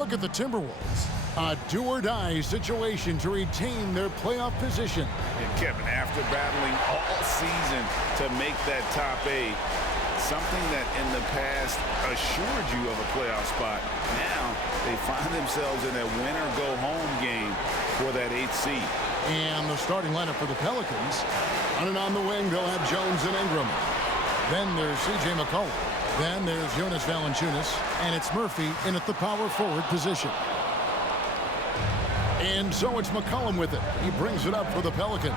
Look at the Timberwolves. A do-or-die situation to retain their playoff position. And Kevin, after battling all season to make that top 8, something that in the past assured you of a playoff spot, now they find themselves in a win-or-go-home game for that 8th seed. And the starting lineup for the Pelicans. Running on the wing, they'll have Jones and Ingram. Then there's C.J. McCollum. Then there's Jonas Valanciunas. And it's Murphy in at the power forward position. And so it's McCollum with it. He brings it up for the Pelicans.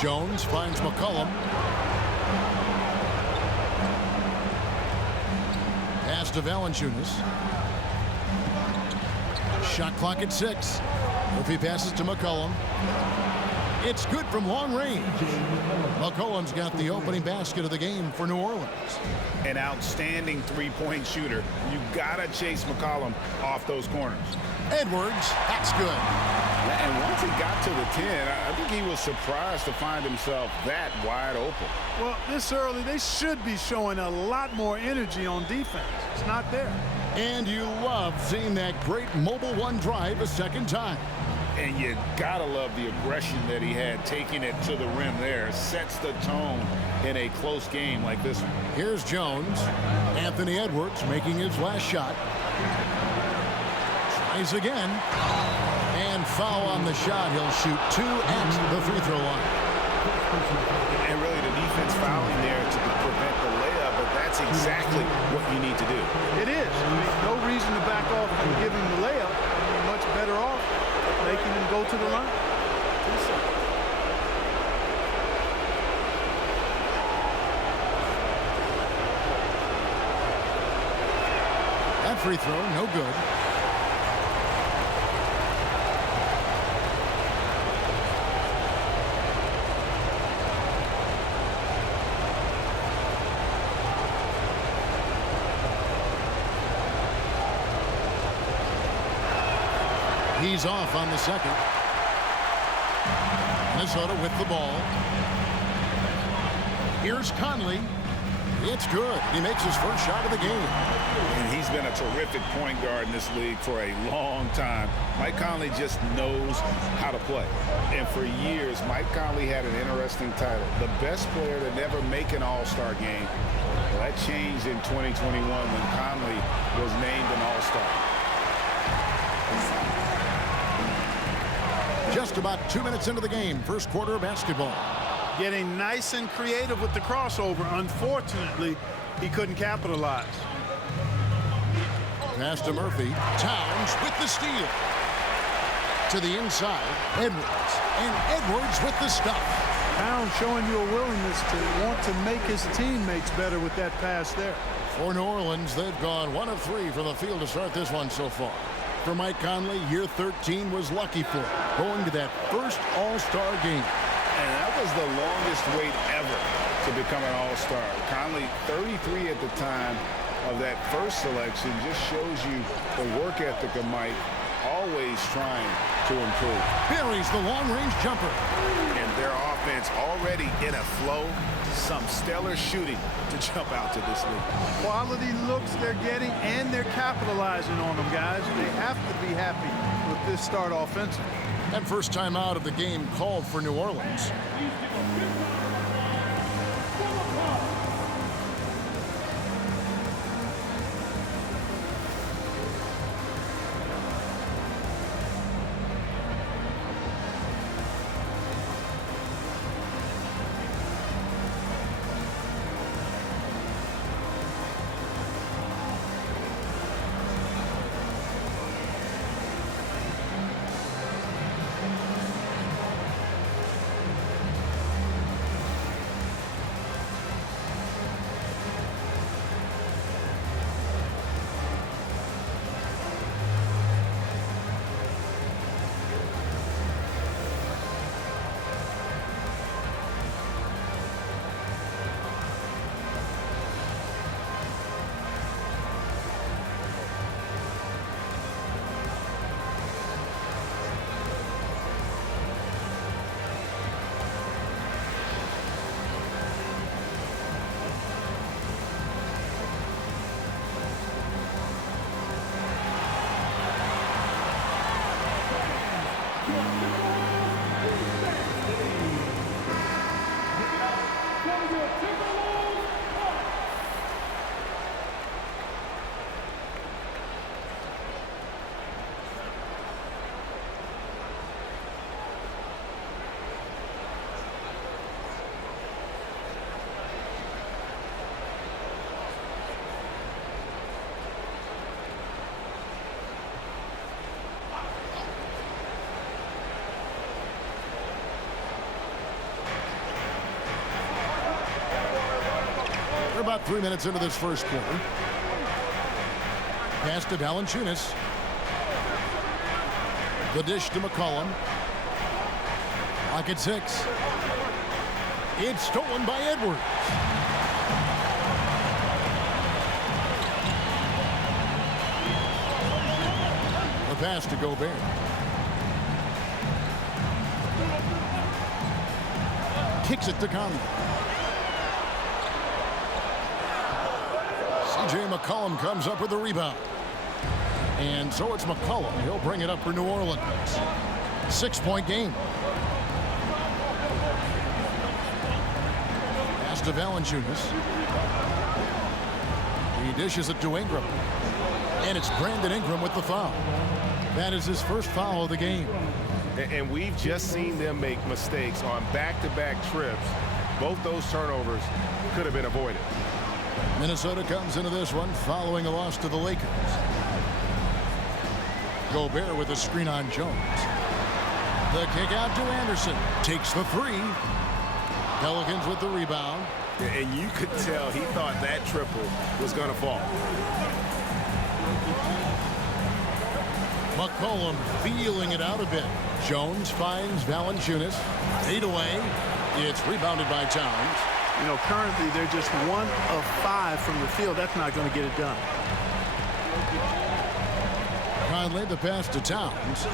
Jones finds McCollum. Pass to Valanciunas. Shot clock at 6. Murphy passes to McCollum. It's good from long range. McCollum's got the opening basket of the game for New Orleans. An outstanding three-point shooter. You gotta chase McCollum off those corners. Edwards, that's good. And once he got to the 10, I think he was surprised to find himself that wide open. Well, this early, they should be showing a lot more energy on defense. It's not there. And you love seeing that great mobile one drive a second time. And you gotta love the aggression that he had, taking it to the rim there. Sets the tone in a close game like this one. Here's Jones. Anthony Edwards making his last shot. Tries again. And foul on the shot. He'll shoot 2 at the free throw line. And really the defense fouling there to prevent the layup, but that's exactly what you need to do. It is. I mean, no reason to back off and give him the layup. You're much better off making him go to the line. That free throw, no good. He's off on the second. Minnesota with the ball. Here's Conley. It's good. He makes his first shot of the game. And he's been a terrific point guard in this league for a long time. Mike Conley just knows how to play. And for years, Mike Conley had an interesting title. The best player to never make an all-star game. Well, that changed in 2021 when Conley was named an all-star. Just about 2 minutes into the game, first quarter of basketball. Getting nice and creative with the crossover. Unfortunately, he couldn't capitalize. Pass to Murphy. Towns with the steal. To the inside, Edwards. And Edwards with the stuff. Towns showing you a willingness to want to make his teammates better with that pass there. For New Orleans, they've gone 1 of 3 from the field to start this one so far. For Mike Conley, year 13 was lucky for him, going to that first All-Star game. And that was the longest wait ever to become an All-Star. Conley, 33 at the time of that first selection, just shows you the work ethic of Mike, always trying to improve. Buries the long-range jumper. And their offense already in a flow. Some stellar shooting to jump out to this league. Quality looks they're getting, and they're capitalizing on them, guys. They have to be happy with this start offensively. That first time out of the game called for New Orleans. We're about 3 minutes into this first quarter. Pass to Valanciunas. The dish to McCollum. Lock at 6. It's stolen by Edwards. The pass to Gobert. Kicks it to Conley. C.J. McCollum comes up with the rebound. And so it's McCollum. He'll bring it up for New Orleans. 6-point game. Pass to Valanciunas. He dishes it to Ingram. And it's Brandon Ingram with the foul. That is his first foul of the game. And we've just seen them make mistakes on back-to-back trips. Both those turnovers could have been avoided. Minnesota comes into this one following a loss to the Lakers. Gobert with a screen on Jones. The kick out to Anderson. Takes the three. Pelicans with the rebound. And you could tell he thought that triple was going to fall. McCollum feeling it out a bit. Jones finds Valanciunas. 8 away. It's rebounded by Towns. You know, currently they're just 1 of 5 from the field. That's not going to get it done. Conley the pass to Towns.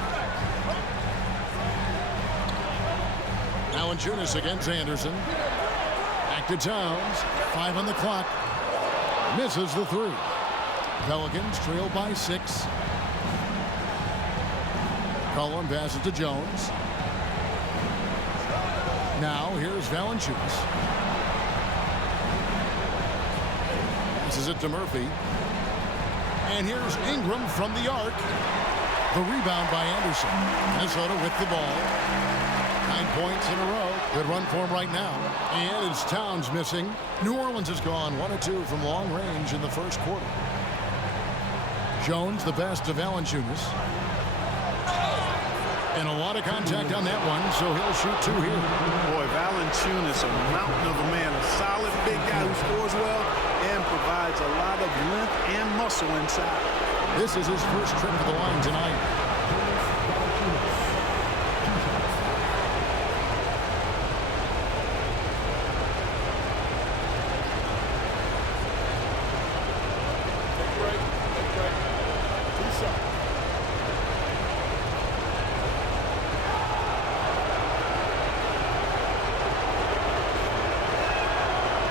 Valanciunas against Anderson. Back to Towns. 5 on the clock. Misses the three. Pelicans trail by 6. McCollum passes to Jones. Now here's Valanciunas. Passes it to Murphy. And here's Ingram from the arc. The rebound by Anderson. Minnesota with the ball. 9 points in a row. Good run for him right now. And it's Towns missing. New Orleans has gone 1 of 2 from long range in the first quarter. Jones the pass to Valanciunas. And a lot of contact on that one, so he'll shoot 2 here. Boy, Valanciunas, a mountain of a man, a solid big guy who scores well and provides a lot of length and muscle inside. This is his first trip to the line tonight.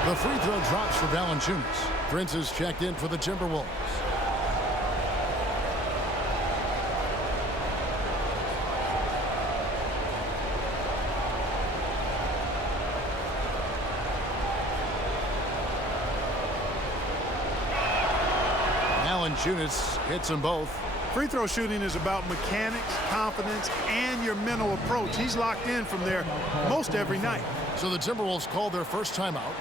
The free throw drops for Valanciunas. Prince is checked in for the Timberwolves. Valanciunas hits them both. Free throw shooting is about mechanics, confidence, and your mental approach. He's locked in from there most every night. So the Timberwolves call their first timeout.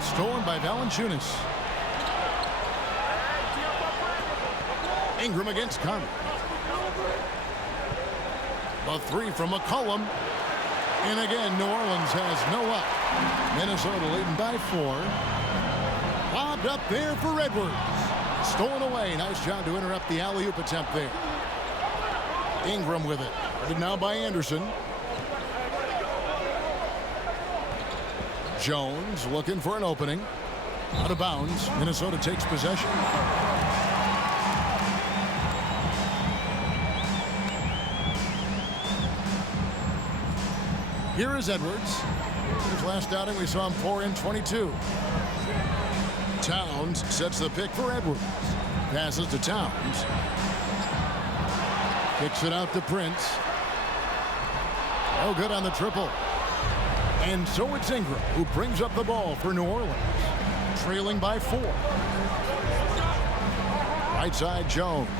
It's stolen by Valanciunas. Ingram against Conley. The three from McCollum. And again, New Orleans has no luck. Minnesota leading by 4. Bobbed up there for Edwards. Stolen away. Nice job to interrupt the alley-oop attempt there. Ingram with it. Guarded now by Anderson. Jones looking for an opening. Out of bounds. Minnesota takes possession. Here is Edwards. His last outing, we saw him pour in 22. Towns sets the pick for Edwards. Passes to Towns. Kicks it out to Prince. No good on the triple. And so it's Ingram who brings up the ball for New Orleans. Trailing by 4. Right side Jones.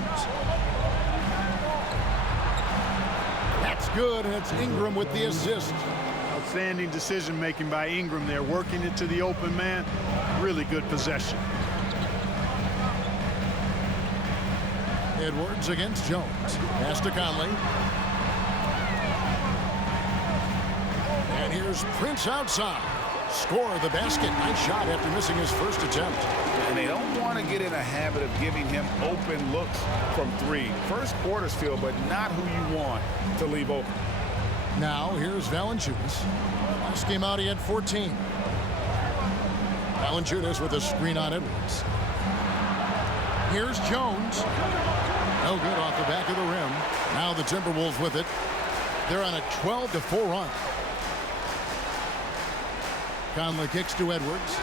That's good, and it's Ingram with the assist. Outstanding decision-making by Ingram there, working it to the open man. Really good possession. Edwards against Jones. Pass to Conley. And here's Prince outside. Score the basket. Nice shot after missing his first attempt. And they don't want to get in a habit of giving him open looks from 3. First quarters feel, but not who you want to leave open. Now here's Valanciunas. Last game out he had 14. Valanciunas with a screen on Edwards. Here's Jones. No good off the back of the rim. Now the Timberwolves with it. They're on a 12-4 run. Conley kicks to Edwards.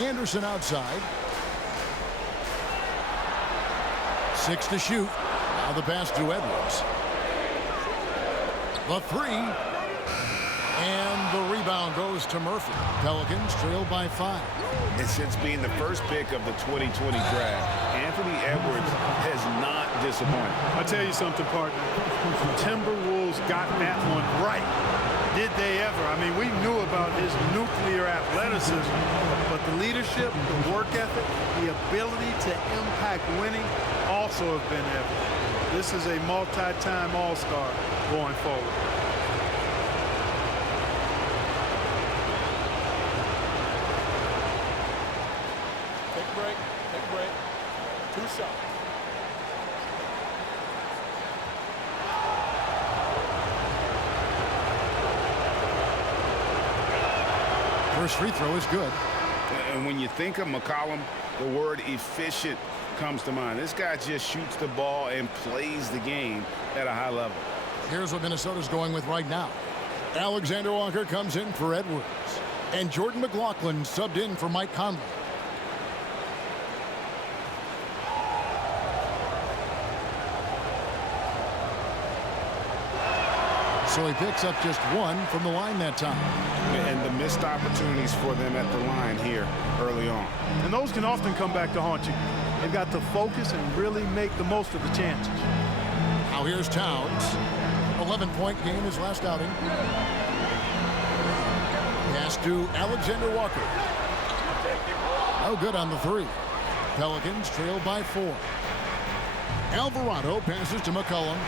Anderson outside. 6 to shoot. Now the pass to Edwards. The 3. And the rebound goes to Murphy. Pelicans trail by 5. And since being the first pick of the 2020 draft, Anthony Edwards has not disappointed. I'll tell you something, partner. Timberwolves got that one right. Did they ever? I mean, we knew about his nuclear athleticism, but the leadership, the work ethic, the ability to impact winning also have been evident. This is a multi-time All-Star going forward. Take a break. Take a break. 2 shots. First free throw is good. And when you think of McCollum, the word efficient comes to mind. This guy just shoots the ball and plays the game at a high level. Here's what Minnesota's going with right now. Alexander Walker comes in for Edwards. And Jordan McLaughlin subbed in for Mike Conley. So he picks up just 1 from the line that time. And the missed opportunities for them at the line here early on. And those can often come back to haunt you. They've got to focus and really make the most of the chances. Now here's Towns. 11-point game his last outing. Pass to Alexander Walker. No good on the 3. Pelicans trail by 4. Alvarado passes to McCollum.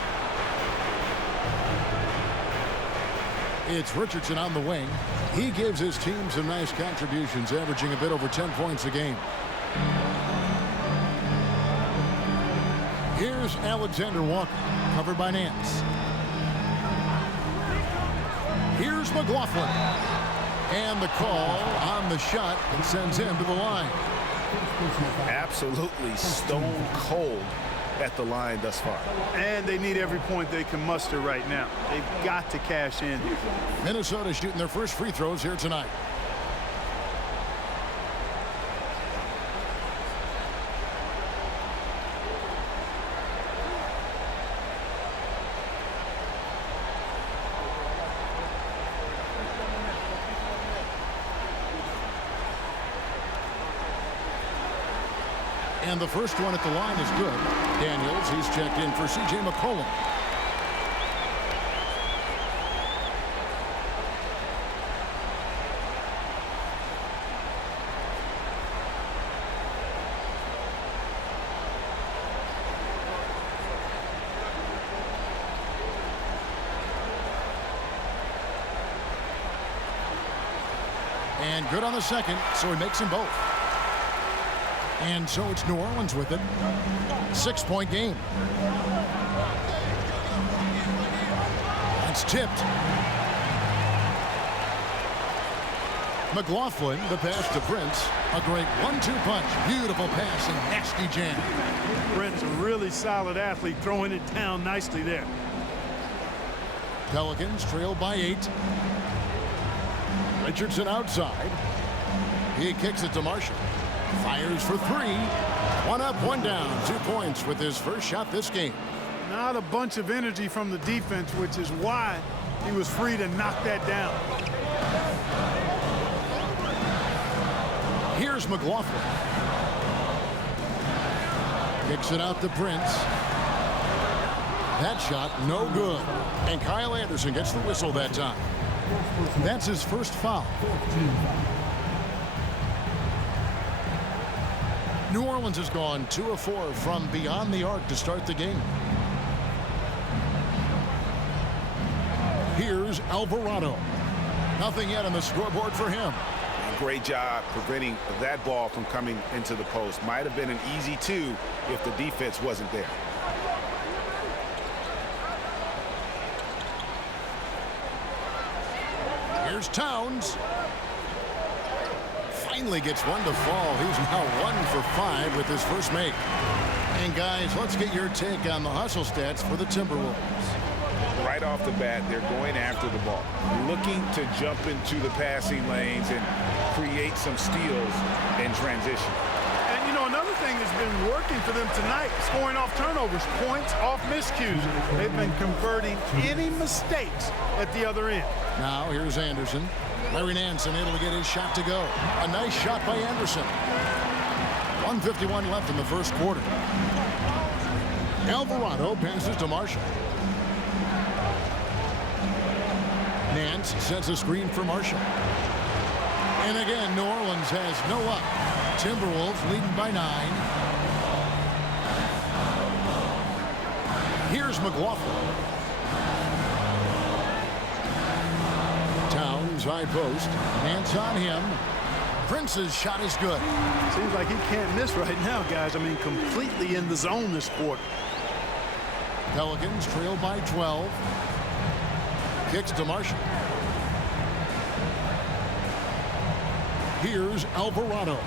It's Richardson on the wing. He gives his team some nice contributions, averaging a bit over 10 points a game. Here's Alexander Walker, covered by Nance. Here's McLaughlin. And the call on the shot that sends him to the line. Absolutely stone cold at the line thus far. And they need every point they can muster right now. They've got to cash in. Minnesota shooting their first free throws here tonight. And the first one at the line is good. Daniels, he's checked in for C.J. McCollum. And good on the second, so he makes them both. And so it's New Orleans with it. 6-point game. It's tipped. McLaughlin, the pass to Prince. A great 1-2 punch. Beautiful pass and nasty jam. Prince, a really solid athlete, throwing it down nicely there. Pelicans trail by 8. Richardson outside. He kicks it to Marshall. Fires for 3. 1 up, 1 down. 2 points with his first shot this game. Not a bunch of energy from the defense, which is why he was free to knock that down. Here's McLaughlin. Kicks it out to Prince. That shot no good. And Kyle Anderson gets the whistle that time. That's his first foul. New Orleans has gone 2 of 4 from beyond the arc to start the game. Here's Alvarado. Nothing yet on the scoreboard for him. Great job preventing that ball from coming into the post. Might have been an easy 2 if the defense wasn't there. Here's Towns. Finally gets one to fall. He's now 1 for 5 with his first make. And guys, let's get your take on the hustle stats for the Timberwolves. Right off the bat, they're going after the ball, looking to jump into the passing lanes and create some steals in transition. And, you know, another thing that's been working for them tonight, scoring off turnovers, points off miscues. They've been converting any mistakes at the other end. Now, here's Anderson. Larry Nance unable to get his shot to go. A nice shot by Anderson. 1:51 left in the first quarter. Alvarado passes to Marshall. Nance sets a screen for Marshall. And again, New Orleans has no up. Timberwolves leading by 9. Here's McLaughlin. Towns high post. Nance on him. Prince's shot is good. Seems like he can't miss right now, guys. I mean, completely in the zone this quarter. Pelicans trail by 12. Kicks to Marshall. Here's Alvarado.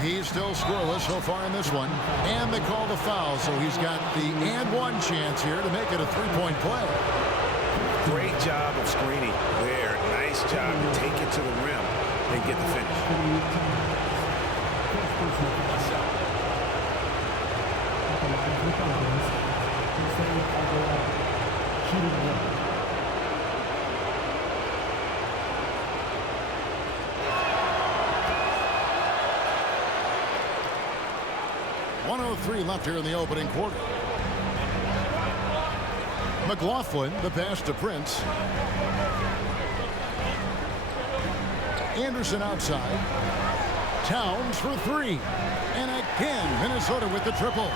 He's still scoreless so far in this one. And they call the foul, so he's got the and one chance here to make it a 3-point play. Great job of screening there. Nice job to take it to the rim and get the finish. .103 left here in the opening quarter. McLaughlin, the pass to Prince. Anderson outside. Towns for 3. And again, Minnesota with the triple.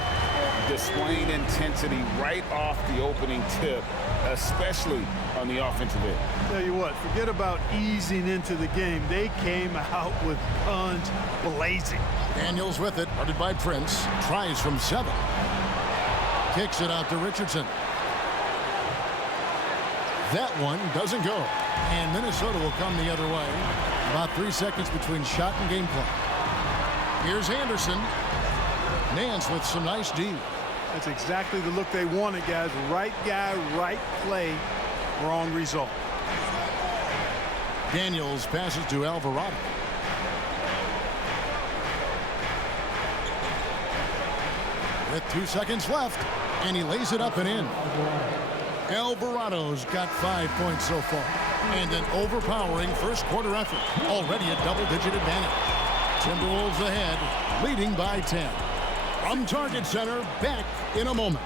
Displaying intensity right off the opening tip, especially on the offensive end. Tell you what, forget about easing into the game. They came out with guns blazing. Daniels with it, guarded by Prince. Tries from 7. Kicks it out to Richardson. That one doesn't go. And Minnesota will come the other way. About 3 seconds between shot and game clock. Here's Anderson. Nance with some nice D. That's exactly the look they wanted, guys. Right guy, right play, wrong result. Daniels passes to Alvarado. With 2 seconds left, and he lays it up and in. Alvarado's got 5 points so far. And an overpowering first quarter effort. Already a double-digit advantage. Timberwolves ahead, leading by 10. From Target Center, back in a moment.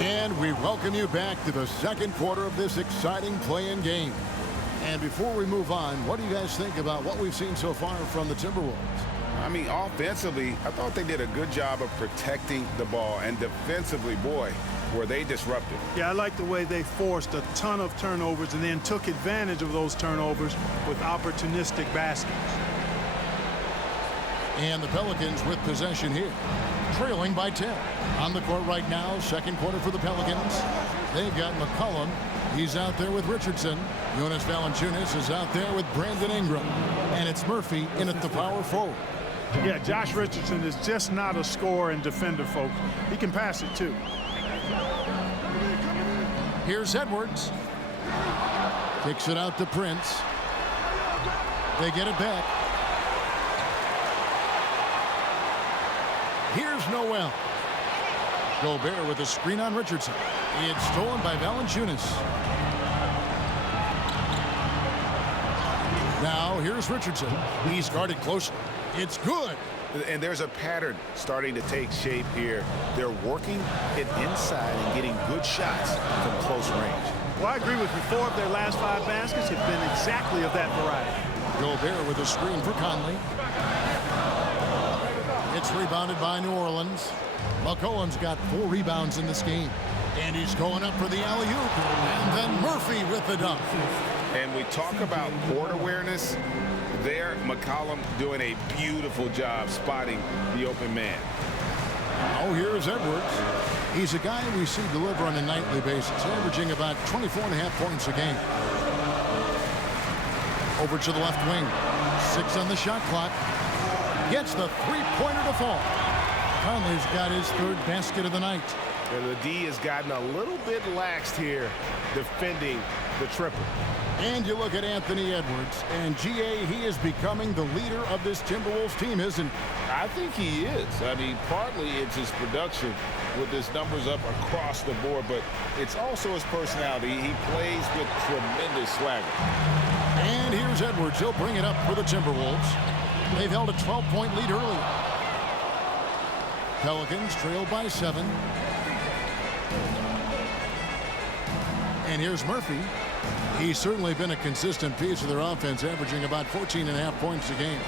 And we welcome you back to the second quarter of this exciting play-in game. And before we move on, what do you guys think about what we've seen so far from the Timberwolves? I mean, offensively, I thought they did a good job of protecting the ball. And defensively, boy, were they disruptive. Yeah, I like the way they forced a ton of turnovers and then took advantage of those turnovers with opportunistic baskets. And the Pelicans with possession here, trailing by 10. On the court right now, second quarter for the Pelicans. They've got McCollum. He's out there with Richardson. Jonas Valanciunas is out there with Brandon Ingram. And it's Murphy in at the power forward. Yeah, Josh Richardson is just not a scorer and defender, folks. He can pass it, too. Here's Edwards. Kicks it out to Prince. They get it back. Here's Noel. Gobert with a screen on Richardson. It's stolen by Valanciunas. Now here's Richardson. He's guarded closely. It's good. And there's a pattern starting to take shape here. They're working it inside and getting good shots from close range. Well, I agree with you. 4 of their last 5 baskets have been exactly of that variety. Gobert with a screen for Conley. It's rebounded by New Orleans. McCollum's got 4 rebounds in this game. And he's going up for the alley-oop. And then Murphy with the dunk. And we talk about court awareness. There, McCollum doing a beautiful job spotting the open man. Oh, here's Edwards. He's a guy we see deliver on a nightly basis, averaging about 24.5 points a game. Over to the left wing. 6 on the shot clock. Gets the three-pointer to fall. Conley's got his 3rd basket of the night. And the D has gotten a little bit laxed here defending the triple. And you look at Anthony Edwards, and GA, he is becoming the leader of this Timberwolves team, isn't he? I think he is. I mean, partly it's his production with his numbers up across the board, but it's also his personality. He plays with tremendous swagger. And here's Edwards. He'll bring it up for the Timberwolves. They've held a 12-point lead earlier. Pelicans trail by 7. And here's Murphy. He's certainly been a consistent piece of their offense, averaging about 14.5 points a game.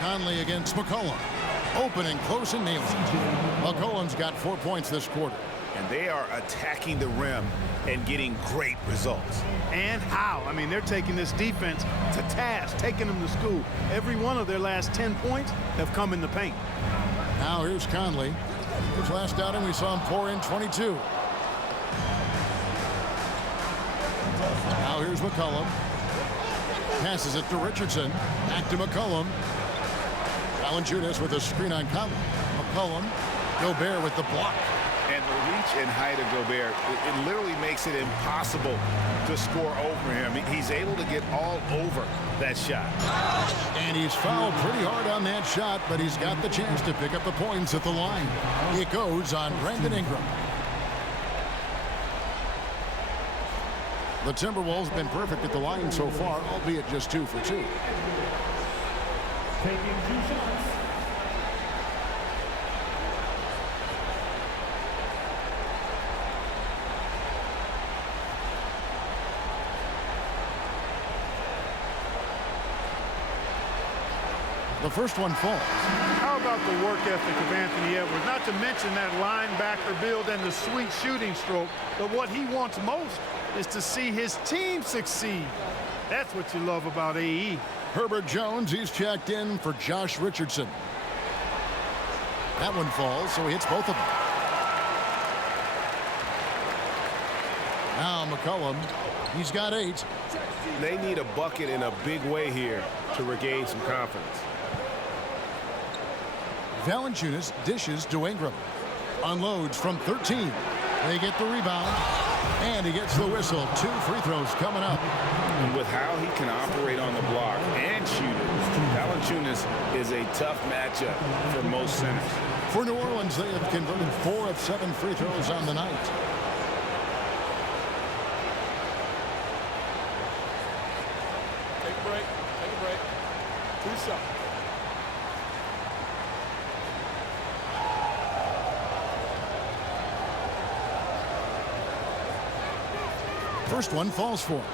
Conley against McCollum. Open and close and nails it. McCollum's got 4 points this quarter. And they are attacking the rim and getting great results. And how? I mean, they're taking this defense to task, taking them to school. Every one of their last 10 points have come in the paint. Now here's Conley. His last outing, we saw him pour in 22. Now here's McCollum. Passes it to Richardson. Back to McCollum. Valanciunas with a screen on Conley. McCollum. Gobert with the block. And the reach and height of Gobert, it literally makes it impossible to score over him. He's able to get all over that shot. And he's fouled pretty hard on that shot, but he's got the chance to pick up the points at the line. It goes on Brandon Ingram. The Timberwolves have been perfect at the line so far, albeit just 2 for 2. Taking 2 shots. The first one falls. How about the work ethic of Anthony Edwards? Not to mention that linebacker build and the sweet shooting stroke. But what he wants most is to see his team succeed. That's what you love about AE. Herbert Jones, he's checked in for Josh Richardson. That one falls, so he hits both of them. Now McCollum, he's got 8. They need a bucket in a big way here to regain some confidence. Valanciunas dishes to Ingram. Unloads from 13. They get the rebound. And he gets the whistle. 2 free throws coming up. And with how he can operate on the block and shoot it, Valanciunas is a tough matchup for most centers. For New Orleans, they have converted 4 of 7 free throws on the night. Take a break. Take a break. 2 shots. First one falls for him.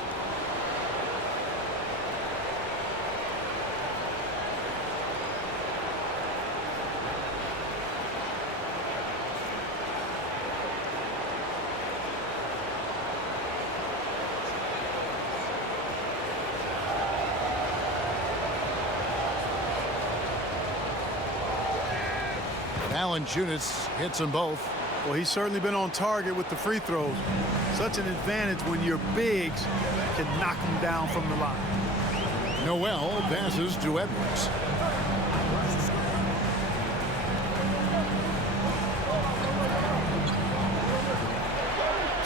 Valanciunas hits them both. Well, he's certainly been on target with the free throws. Such an advantage when your bigs can knock them down from the line. Noel passes to Edwards.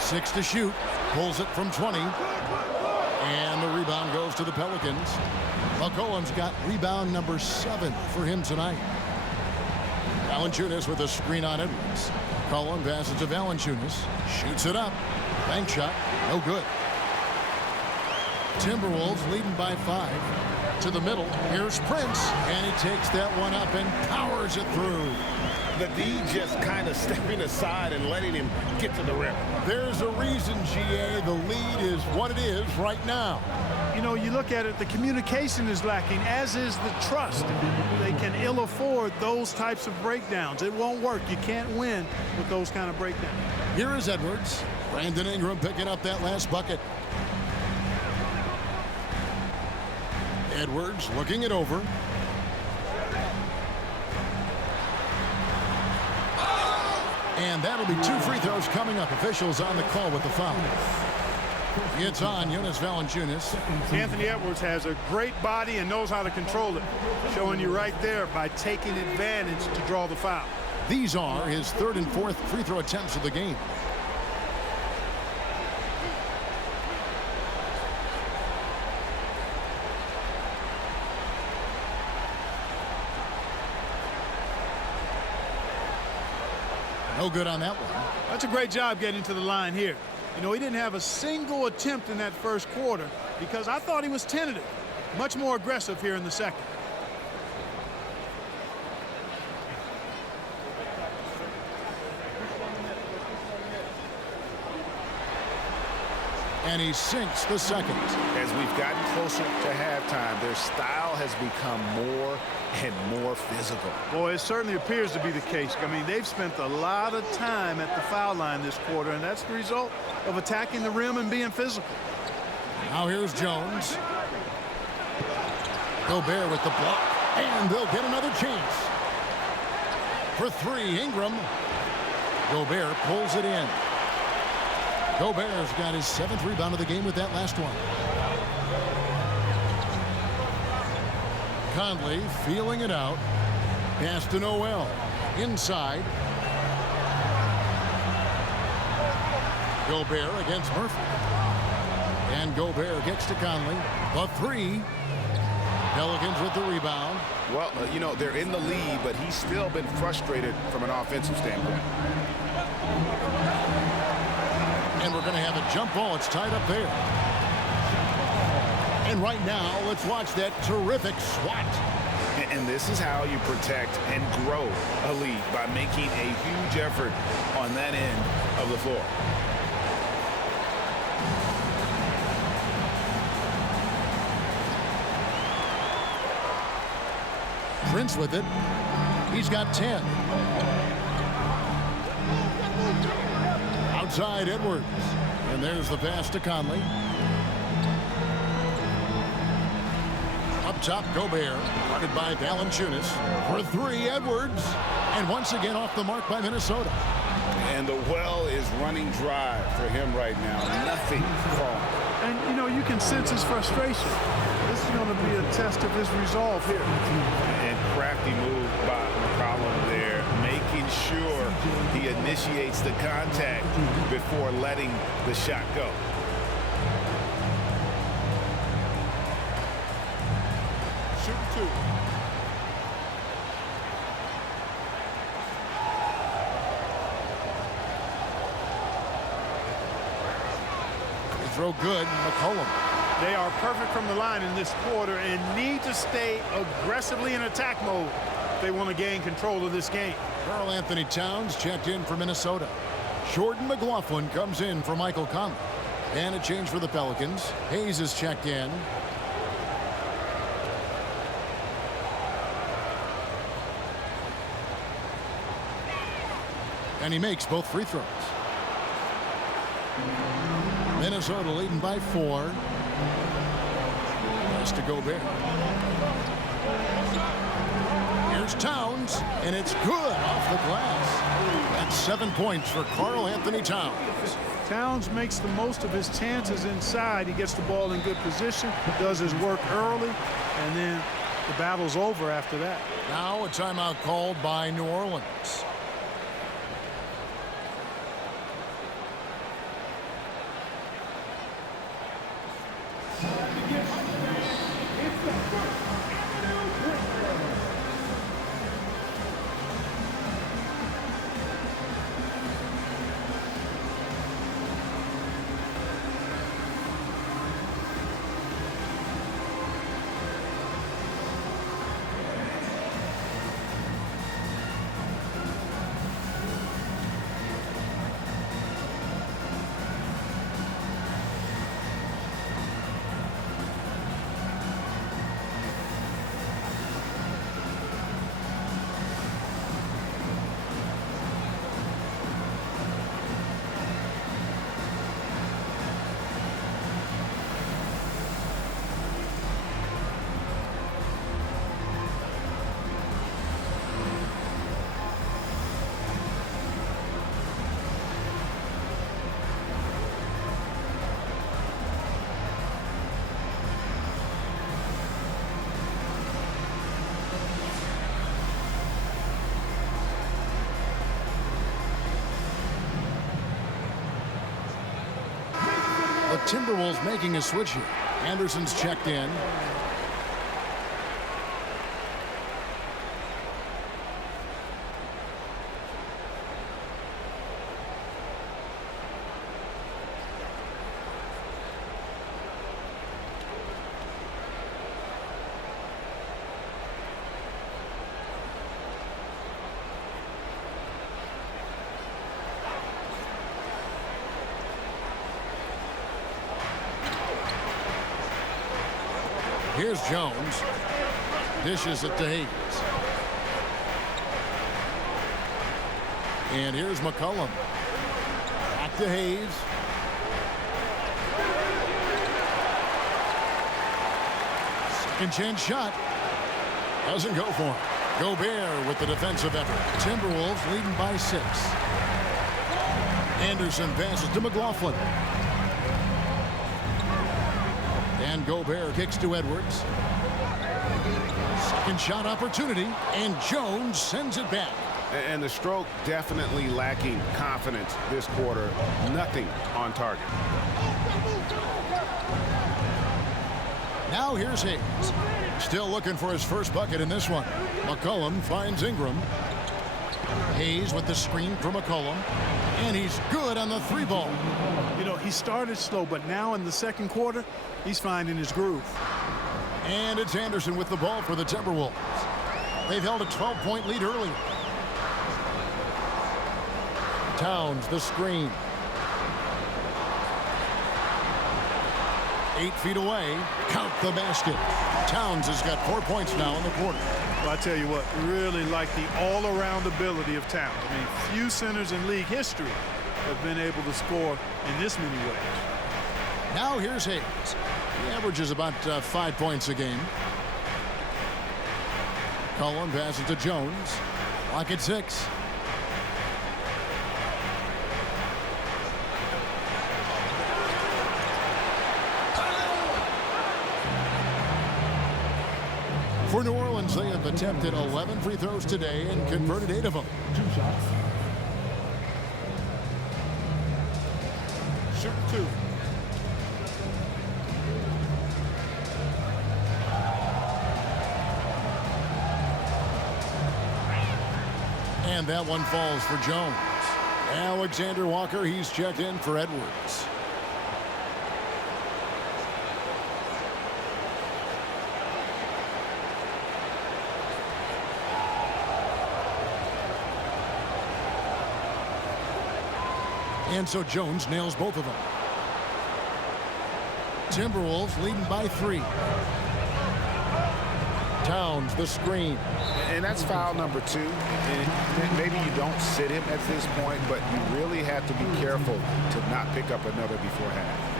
Six to shoot. Pulls it from 20. And the rebound goes to the Pelicans. McCollum's got rebound number 7 for him tonight. Valanciunas with a screen on Edwards. Cullen passes to Valanciunas. Shoots it up. Bank shot. No good. Timberwolves leading by 5. To the middle. Here's Prince. And he takes that one up and powers it through. The D just kind of stepping aside and letting him get to the rim. There's a reason, GA. The lead is what it is right now. You know, you look at it, the communication is lacking, as is the trust. They can ill afford those types of breakdowns. It won't work. You can't win with those kind of breakdowns. Here is Edwards. Brandon Ingram picking up that last bucket. Edwards looking it over. And that'll be 2 free throws coming up. Officials on the call with the foul. It's on Jonas Valanciunas. Anthony Edwards has a great body and knows how to control it. Showing you right there by taking advantage to draw the foul. These are his 3rd and 4th free throw attempts of the game. No good on that one. That's a great job getting to the line here. You know, he didn't have a single attempt in that first quarter because I thought he was tentative. Much more aggressive here in the second. And he sinks the second. As we've gotten closer to halftime, their style has become more and more physical. Boy, it certainly appears to be the case. I mean, they've spent a lot of time at the foul line this quarter, and that's the result of attacking the rim and being physical. Now here's Jones. Gobert with the block, and they'll get another chance. For 3, Ingram. Gobert pulls it in. Gobert's got his 7th rebound of the game with that last one. Conley feeling it out. Pass to Noel. Inside. Gobert against Murphy. And Gobert gets to Conley. The 3. Pelicans with the rebound. Well, you know, they're in the lead, but he's still been frustrated from an offensive standpoint. And we're going to have a jump ball. It's tied up there. And right now, let's watch that terrific swat. And this is how you protect and grow a lead, by making a huge effort on that end of the floor. Prince with it. He's got 10. Outside Edwards. And there's the pass to Conley. Up top, Gobert. Guarded by Valanciunas. For 3, Edwards. And once again off the mark by Minnesota. And the well is running dry for him right now. Nothing falling. And, you know, you can sense his frustration. This is going to be a test of his resolve here. And crafty move by McCollum there, making sure he initiates the contact before letting the shot go. Shoot 2. Throw good. McCollum. They are perfect from the line in this quarter and need to stay aggressively in attack mode if they want to gain control of this game. Karl Anthony Towns checked in for Minnesota. Jordan McLaughlin comes in for Michael Conley. And a change for the Pelicans. Hayes is checked in. And he makes both free throws. Minnesota leading by 4. Pass to Gobert. Here's Towns, and it's good off the glass. That's 7 points for Karl Anthony Towns. Towns makes the most of his chances inside. He gets the ball in good position, does his work early, and then the battle's over after that. Now a timeout called by New Orleans. The Timberwolves making a switch here. Anderson's checked in. Here's Jones. Dishes it to Hayes. And here's McCollum. Back to Hayes. Second chance shot. Doesn't go for him. Gobert with the defensive effort. Timberwolves leading by 6. Anderson passes to McLaughlin. And Gobert kicks to Edwards. Second shot opportunity, and Jones sends it back. And the stroke definitely lacking confidence this quarter. Nothing on target. Now here's Hayes. Still looking for his first bucket in this one. McCollum finds Ingram. Hayes with the screen for McCollum. And he's good on the 3-ball. You know, he started slow, but now in the second quarter, he's finding his groove. And it's Anderson with the ball for the Timberwolves. They've held a 12-point lead early. Towns, the screen. 8 feet away. Count the basket. Towns has got 4 points now in the quarter. Well, I tell you what, really like the all-around ability of Towns. I mean, few centers in league history have been able to score in this many ways. Now here's Hayes. He averages about 5 points a game. Cullen passes to Jones. Clock at 6. For New Orleans, they have attempted 11 free throws today and converted 8 of them. 2 shots. Shoot 2. And that one falls for Jones. Alexander Walker, he's checked in for Edwards. And so Jones nails both of them. Timberwolves leading by 3. Towns, the screen. And that's foul number 2. And maybe you don't sit him at this point, but you really have to be careful to not pick up another before half.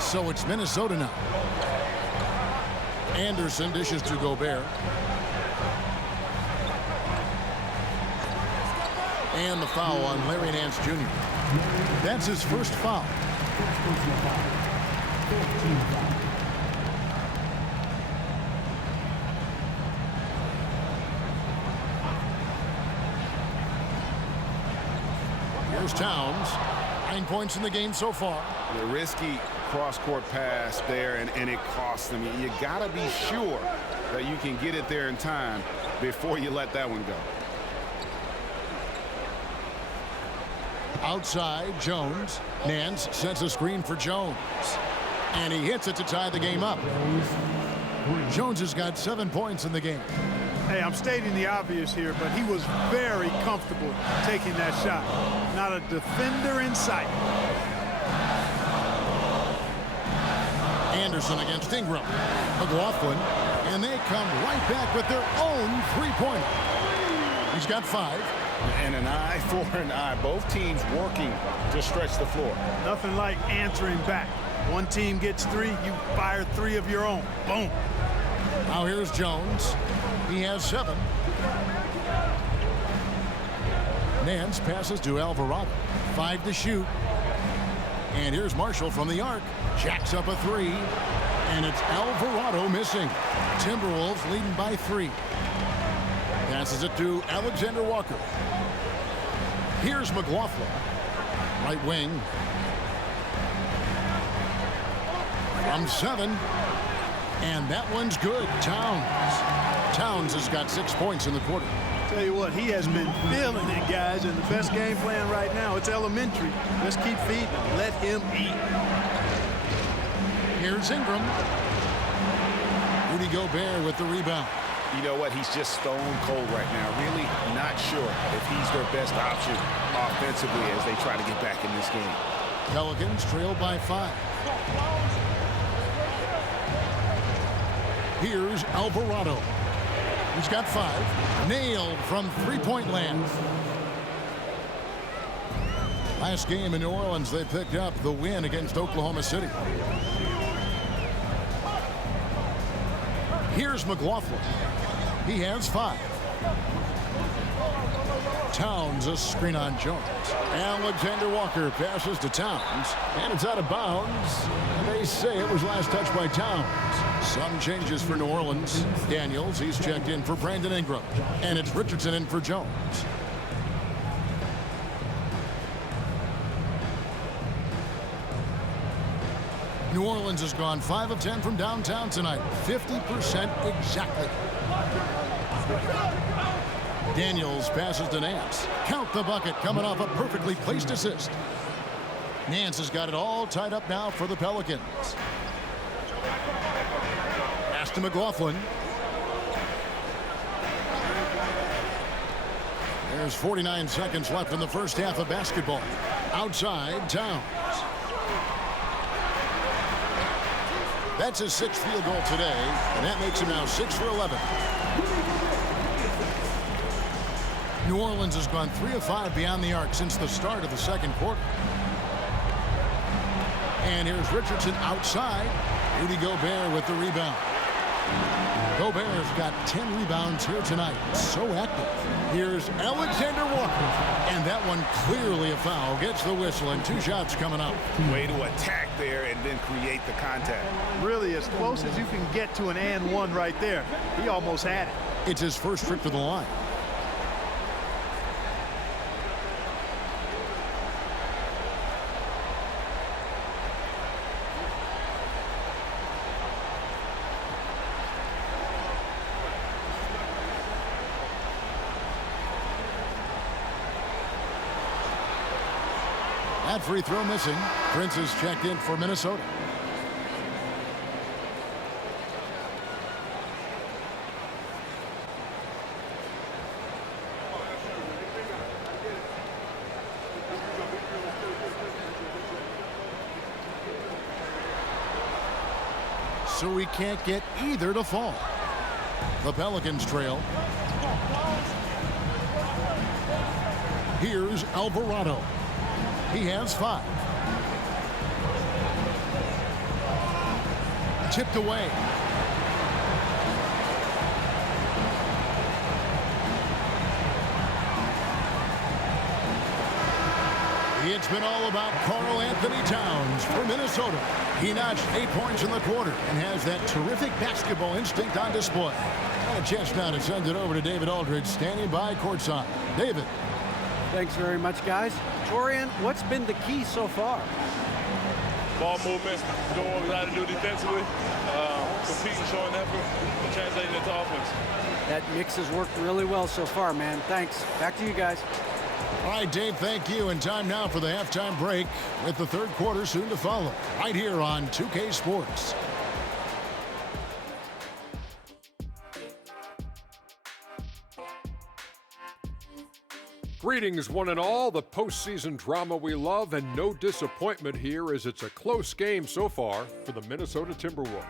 So it's Minnesota now. Anderson dishes to Gobert. And the foul on Larry Nance Jr. That's his first foul. Here's Towns. 9 points in the game so far. The risky cross-court pass there, and it costs them. You got to be sure that you can get it there in time before you let that one go. Outside, Jones. Nance sets a screen for Jones. And he hits it to tie the game up. Jones has got 7 points in the game. Hey, I'm stating the obvious here, but he was very comfortable taking that shot. Not a defender in sight. Anderson against Ingram. McLaughlin. And they come right back with their own three-pointer. He's got 5. And an eye for an eye. Both teams working to stretch the floor. Nothing like answering back. One team gets 3, you fire 3 of your own. Boom. Now here's Jones. He has 7. Nance passes to Alvarado. 5 to shoot. And here's Marshall from the arc. Jacks up a 3. And it's Alvarado missing. Timberwolves leading by 3. Passes it to Alexander Walker. Here's McLaughlin. Right wing. From 7. And that one's good. Towns has got 6 points in the quarter. Tell you what, he has been feeling it, guys, and the best game plan right now, it's elementary. Let's keep feeding him. Let him eat. Here's Ingram. Rudy Gobert with the rebound. You know what? He's just stone cold right now. Really not sure if he's their best option offensively as they try to get back in this game. Pelicans trail by 5. Here's Alvarado. He's got 5. Nailed from three-point land. Last game in New Orleans, they picked up the win against Oklahoma City. Here's McLaughlin. He has 5. Towns, a screen on Jones. Alexander Walker passes to Towns, and it's out of bounds. They say it was last touched by Towns. Some changes for New Orleans. Daniels, he's checked in for Brandon Ingram, and it's Richardson in for Jones. New Orleans has gone 5 of 10 from downtown tonight. 50% exactly. Daniels passes to Nance. Count the bucket coming off a perfectly placed assist. Nance has got it all tied up now for the Pelicans. Pass to McLaughlin. There's 49 seconds left in the first half of basketball. Outside, Towns. That's his 6th field goal today, and that makes him now 6 for 11. New Orleans has gone 3 of 5 beyond the arc since the start of the second quarter. And here's Richardson outside. Rudy Gobert with the rebound. Gobert's got 10 rebounds here tonight. So active. Here's Alexander Walker. And that one clearly a foul. Gets the whistle, and 2 shots coming up. Way to attack there and then create the contact. Really as close as you can get to an and one right there. He almost had it. It's his first trip to the line. That free throw missing. Prince is checked in for Minnesota. so he can't get either to fall. The Pelicans trail. Here's Alvarado. He has 5. Tipped away. It's been all about Karl Anthony Towns for Minnesota. He notched 8 points in the quarter and has that terrific basketball instinct on display. And a chance now to send it over to David Aldridge, standing by courtside. David. Thanks very much, guys. Torian, what's been the key so far? Ball movement, doing what we got to do defensively, competing, showing effort, and translating into offense. That mix has worked really well so far, man. Thanks. Back to you guys. All right, Dave, thank you. And time now for the halftime break with the third quarter soon to follow right here on 2K Sports. Greetings, one and all. The postseason drama we love, and no disappointment here as it's a close game so far for the Minnesota Timberwolves.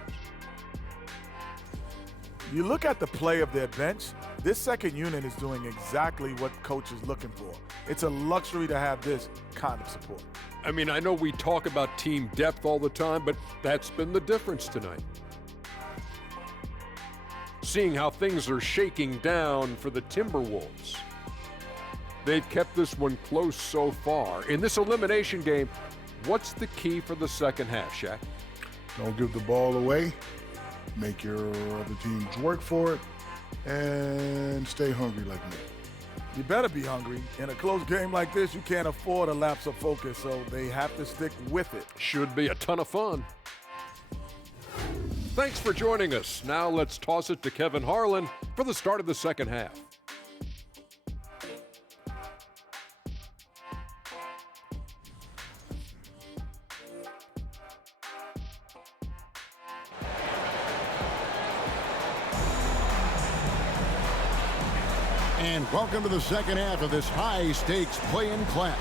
You look at the play of their bench, this second unit is doing exactly what coach is looking for. It's a luxury to have this kind of support. I mean, I know we talk about team depth all the time, but that's been the difference tonight. Seeing how things are shaking down for the Timberwolves. They've kept this one close so far. In this elimination game, what's the key for the second half, Shaq? Don't give the ball away. Make your other teams work for it. And stay hungry like me. You better be hungry. In a close game like this, you can't afford a lapse of focus, so they have to stick with it. Should be a ton of fun. Thanks for joining us. Now let's toss it to Kevin Harlan for the start of the second half. And welcome to the second half of this high-stakes play-in clash.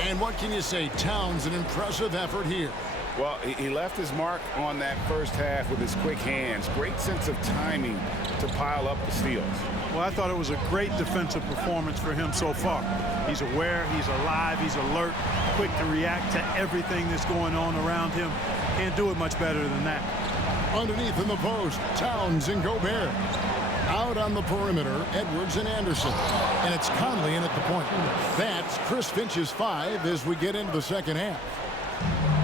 And what can you say? Towns, an impressive effort here. Well, he left his mark on that first half with his quick hands. Great sense of timing to pile up the steals. Well, I thought it was a great defensive performance for him so far. He's aware, he's alive, he's alert, quick to react to everything that's going on around him. Can't do it much better than that. Underneath in the post, Towns and Gobert. Out on the perimeter, Edwards and Anderson. And it's Conley in at the point. That's Chris Finch's 5 as we get into the second half.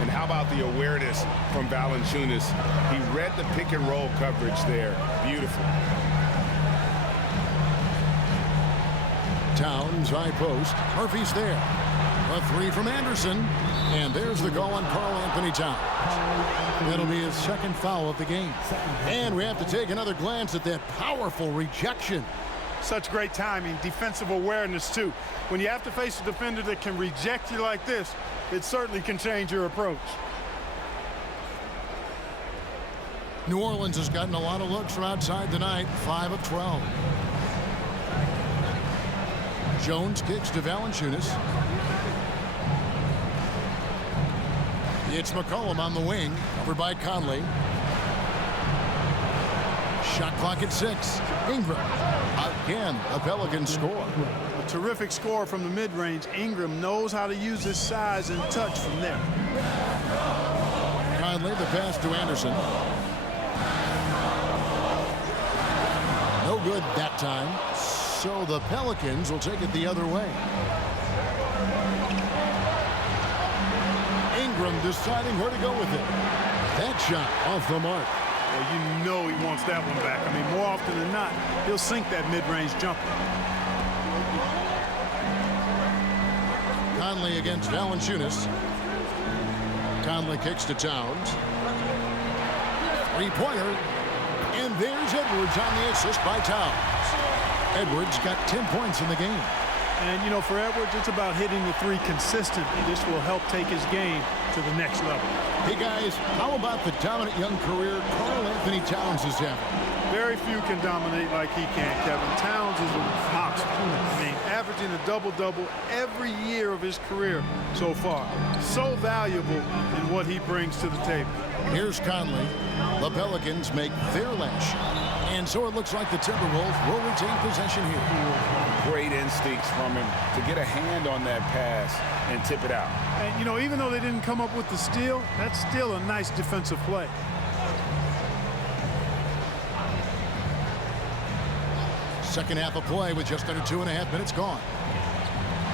And how about the awareness from Valanciunas? He read the pick and roll coverage there. Beautiful. Towns, high post. Murphy's there. A 3 from Anderson. And there's the goal on Karl Anthony Towns. That'll be his second foul of the game. And we have to take another glance at that powerful rejection. Such great timing, defensive awareness too. When you have to face a defender that can reject you like this, it certainly can change your approach. New Orleans has gotten a lot of looks from outside tonight, 5 of 12. Jones kicks to Valanciunas. It's McCollum on the wing, covered by Conley. Shot clock at 6. Ingram. Again, a Pelicans score. A terrific score from the mid-range. Ingram knows how to use his size and touch from there. Conley, the pass to Anderson. No good that time. So the Pelicans will take it the other way. Ingram deciding where to go with it. That shot off the mark. Well, you know he wants that one back. I mean, more often than not, he'll sink that mid-range jumper. Conley against Valanciunas. Conley kicks to Towns. Three-pointer. And there's Edwards on the assist by Towns. Edwards got 10 points in the game. And, you know, for Edwards, it's about hitting the 3 consistently. This will help take his game to the next level. Hey, guys, how about the dominant young career Karl Anthony Towns is having? Very few can dominate like he can, Kevin. Towns is an monster. I mean, averaging a double-double every year of his career so far. So valuable in what he brings to the table. Here's Conley. The Pelicans make their last shot. And so it looks like the Timberwolves will retain possession here. Great instincts from him to get a hand on that pass and tip it out. And, you know, even though they didn't come up with the steal, that's still a nice defensive play. Second half of play with just under 2.5 minutes gone.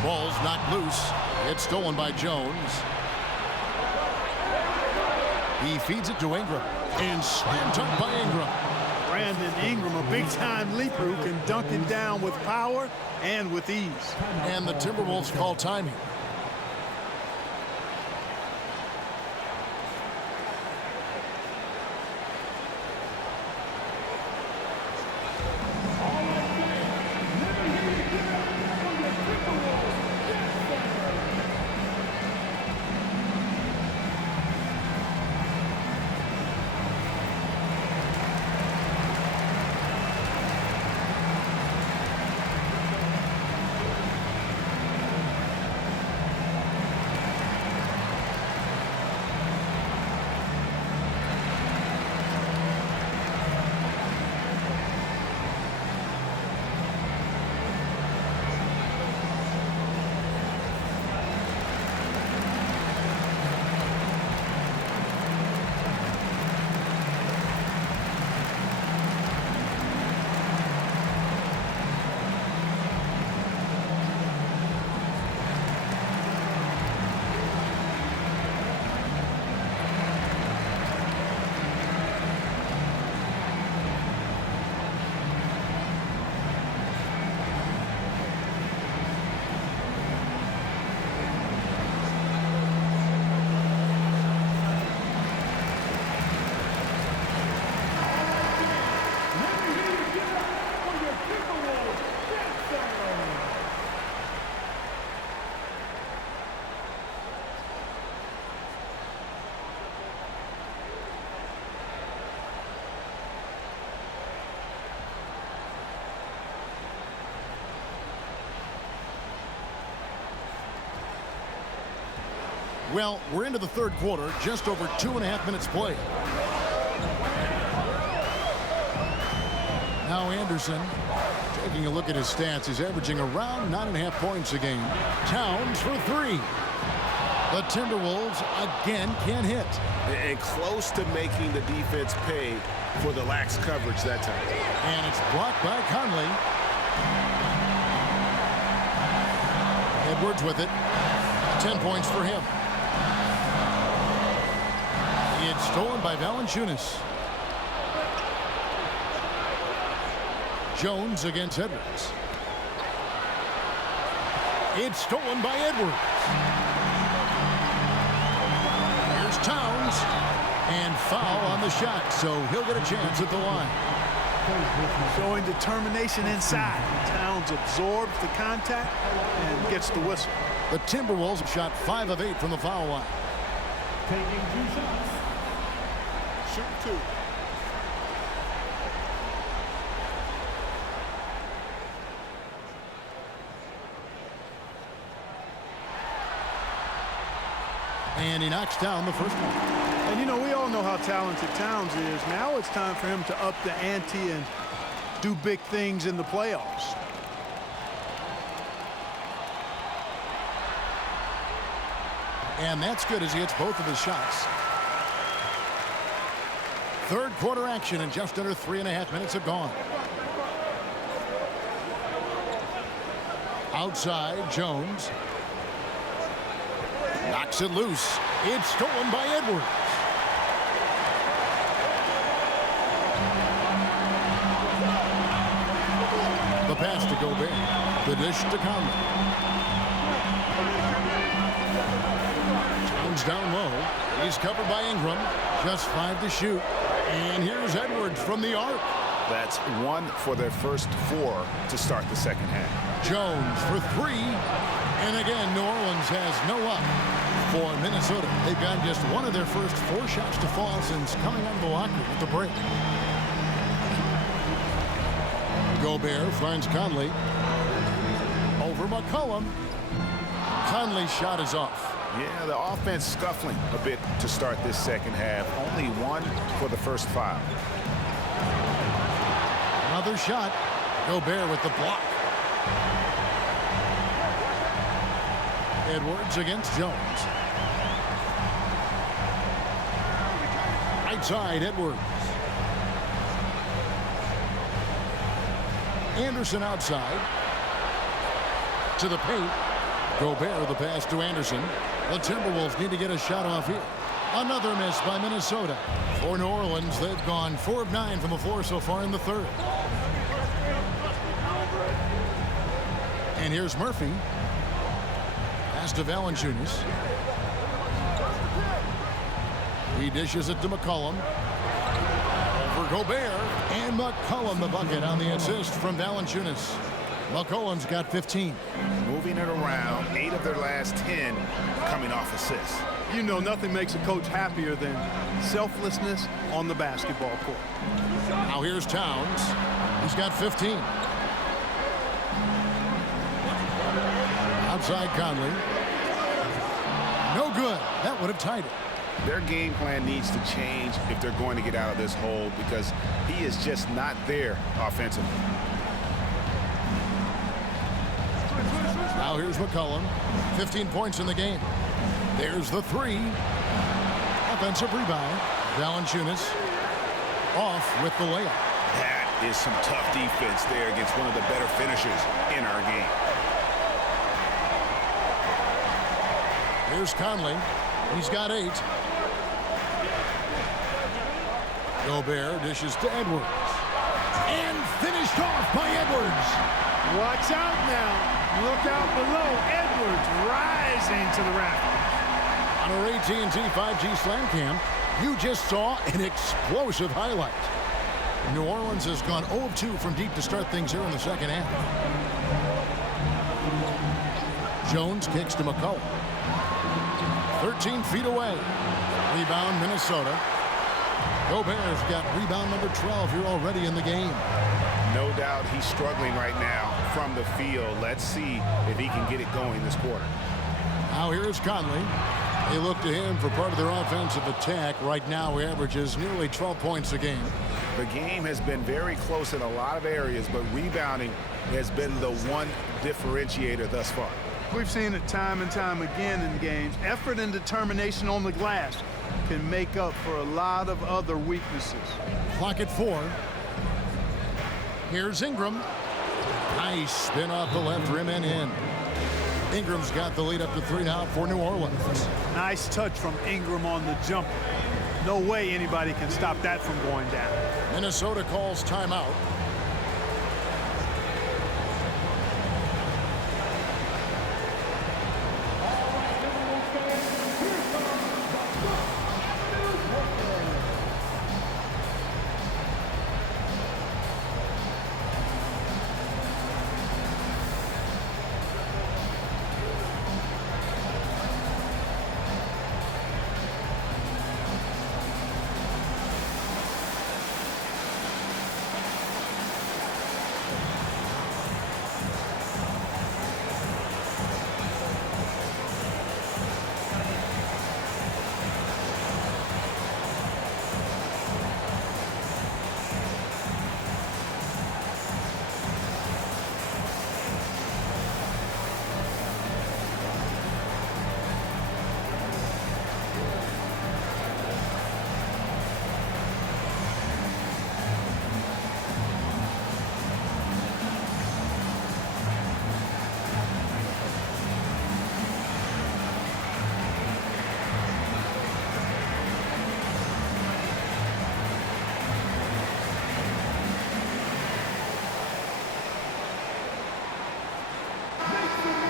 Ball's knocked loose. It's stolen by Jones. He feeds it to Ingram. And slammed up by Ingram. Brandon Ingram, a big-time leaper who can dunk it down with power and with ease. And the Timberwolves call time here. Well, we're into the third quarter, just over 2.5 minutes played. Now Anderson, taking a look at his stats, he's averaging around 9.5 points a game. Towns for three. The Timberwolves again can't hit. And close to making the defense pay for the lax coverage that time. And it's blocked by Conley. Edwards with it. 10 points for him. It's stolen by Valanciunas. Jones against Edwards. It's stolen by Edwards. Here's Towns. And foul on the shot, so he'll get a chance at the line. Showing determination inside. Towns absorbs the contact and gets the whistle. The Timberwolves shot 5 of 8 from the foul line. Taking 2 shots. Shoot 2. And he knocks down the first one. And, you know, we all know how talented Towns is. Now it's time for him to up the ante and do big things in the playoffs. And that's good as he hits both of his shots. Third quarter action and just under 3.5 minutes have gone. Outside, Jones. Knocks it loose. It's stolen by Edwards. The pass to Gobert. The dish to Conley. Towns down low. He's covered by Ingram. Just 5 to shoot. And here's Edwards from the arc. That's 1 for their first 4 to start the second half. Jones for 3. And again, New Orleans has no up. For Minnesota, they've got just one of their first 4 shots to fall since coming out of the locker room at the break. Gobert finds Conley. Over McCollum. Conley's shot is off. Yeah, the offense scuffling a bit to start this second half. Only 1 for the first 5. Another shot. Gobert with the block. Edwards against Jones. Right side, Edwards. Anderson outside. To the paint. Gobert the pass to Anderson. The Timberwolves need to get a shot off here. Another miss by Minnesota. For New Orleans, they've gone 4 of 9 from the floor so far in the third. And here's Murphy. Pass to Valanciunas. He dishes it to McCollum. Over Gobert. And McCollum the bucket on the assist from Valanciunas. McCollum's got 15. Moving it around, 8 of their last 10 coming off assists. You know, nothing makes a coach happier than selflessness on the basketball court. Now here's Towns. He's got 15. Outside Conley. No good. That would have tied it. Their game plan needs to change if they're going to get out of this hole because he is just not there offensively. Now here's McCollum. 15 points in the game. There's the 3. Offensive rebound. Valanciunas off with the layup. That is some tough defense there against one of the better finishers in our game. Here's Conley. He's got 8. Gobert dishes to Edwards. And finished off by Edwards. Watch out now. Look out below. Edwards rising to the rafters. On our AT&T 5G Slam Cam, you just saw an explosive highlight. New Orleans has gone 0 of 2 from deep to start things here in the second half. Jones kicks to McCollum. 13 feet away. Rebound Minnesota. Gobert's got rebound number 12 here already in the game. No doubt he's struggling right now from the field. Let's see if he can get it going this quarter. Now here's Conley. They look to him for part of their offensive attack. Right now he averages nearly 12 points a game. The game has been very close in a lot of areas, but rebounding has been the one differentiator thus far. We've seen it time and time again in games. Effort and determination on the glass can make up for a lot of other weaknesses. Clock at 4. Here's Ingram. Nice spin off the left rim and in. Ingram's got the lead up to 3 now for New Orleans. Nice touch from Ingram on the jumper. No way anybody can stop that from going down. Minnesota calls timeout.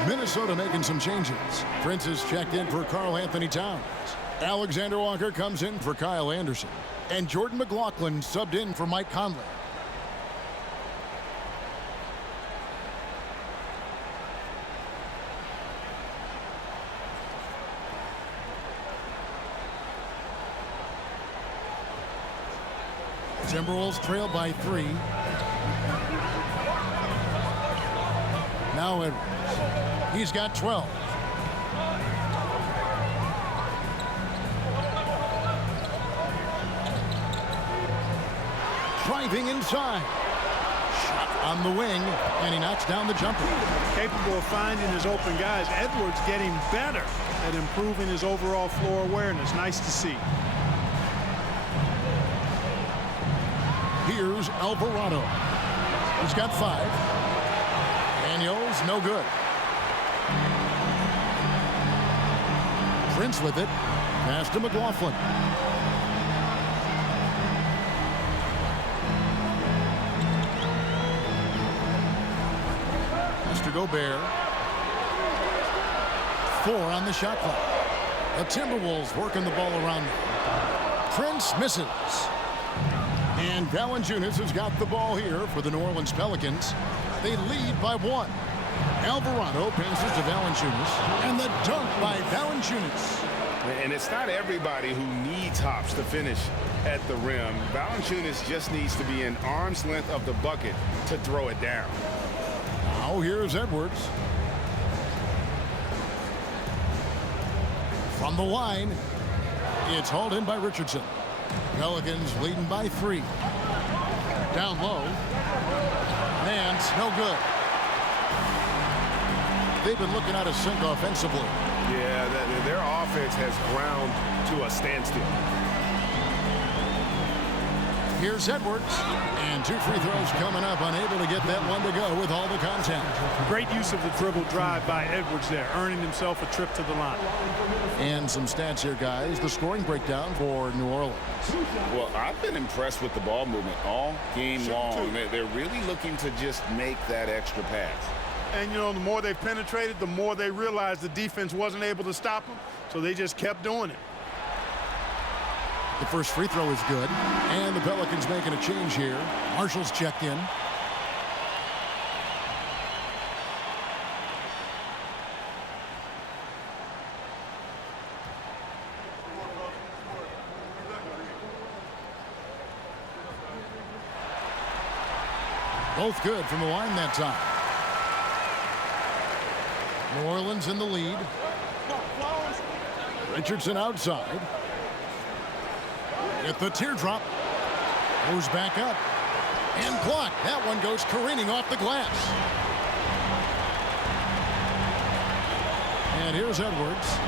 Minnesota making some changes. Prince has checked in for Karl-Anthony Towns. Alexander Walker comes in for Kyle Anderson. And Jordan McLaughlin subbed in for Mike Conley. Timberwolves trail by 3. Now Edwards. He's got 12. Driving inside. Shot on the wing, and he knocks down the jumper. Capable of finding his open guys. Edwards getting better at improving his overall floor awareness. Nice to see. Here's Alvarado. He's got 5. Daniels, no good. Prince with it. Pass to McLaughlin. Mr. Gobert. 4 on the shot clock. The Timberwolves working the ball around them. Prince misses. And Valanciunas has got the ball here for the New Orleans Pelicans. They lead by 1. Alvarado passes to Valanciunas, and the dunk by Valanciunas. And it's not everybody who needs hops to finish at the rim. Valanciunas just needs to be an arm's length of the bucket to throw it down. Now here's Edwards. From the line, it's hauled in by Richardson. Pelicans leading by 3. Down low. Nance, no good. They've been looking out of sync offensively. Yeah, their offense has ground to a standstill. Here's Edwards. And 2 free throws coming up. Unable to get that one to go with all the contact. Great use of the dribble drive by Edwards there, earning himself a trip to the line. And some stats here, guys. The scoring breakdown for New Orleans. Well, I've been impressed with the ball movement all game long. They're really looking to just make that extra pass. And, you know, the more they've penetrated, the more they realized the defense wasn't able to stop them, so they just kept doing it. The first free throw is good. And the Pelicans making a change here. Marshall's checked in. Both good from the line that time. New Orleans in the lead. Richardson outside. At the teardrop. Goes back up. And blocked. That one goes careening off the glass. And here's Edwards.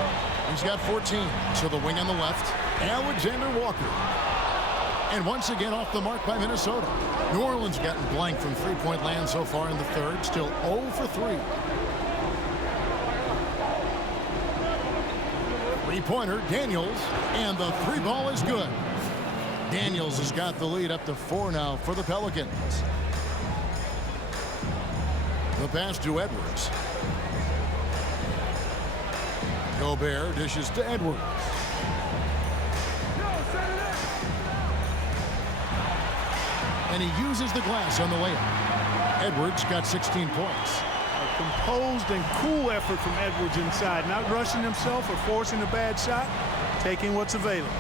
He's got 14. So the wing on the left. Alexander Walker. And once again off the mark by Minnesota. New Orleans gotten blank from three-point land so far in the third. Still 0 for 3. Three-pointer, Daniels. And the 3-ball is good. Daniels has got the lead up to 4 now for the Pelicans. The pass to Edwards. Gobert dishes to Edwards. And he uses the glass on the layup. Edwards got 16 points. A composed and cool effort from Edwards inside, not rushing himself or forcing a bad shot, taking what's available.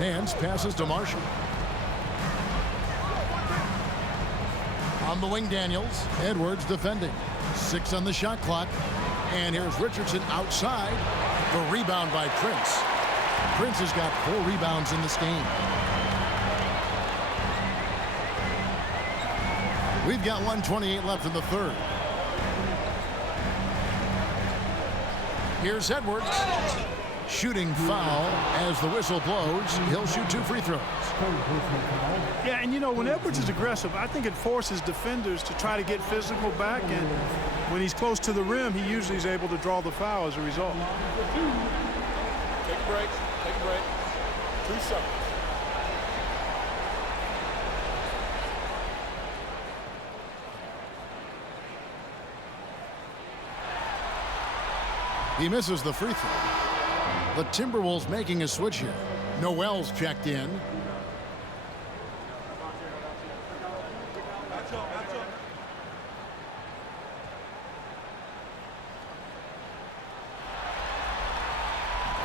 Nance passes to Marshall. On the wing, Daniels. Edwards defending. 6 on the shot clock. And here's Richardson outside. The rebound by Prince. Prince has got 4 rebounds in this game. We've got 1:28 left in the third. Here's Edwards. Shooting foul as the whistle blows. He'll shoot 2 free throws. Yeah, and you know, when Edwards is aggressive, I think it forces defenders to try to get physical back, and when he's close to the rim, he usually is able to draw the foul as a result. Take a break. Take a break. 2 seconds. He misses the free throw. The Timberwolves making a switch here. Noel's checked in.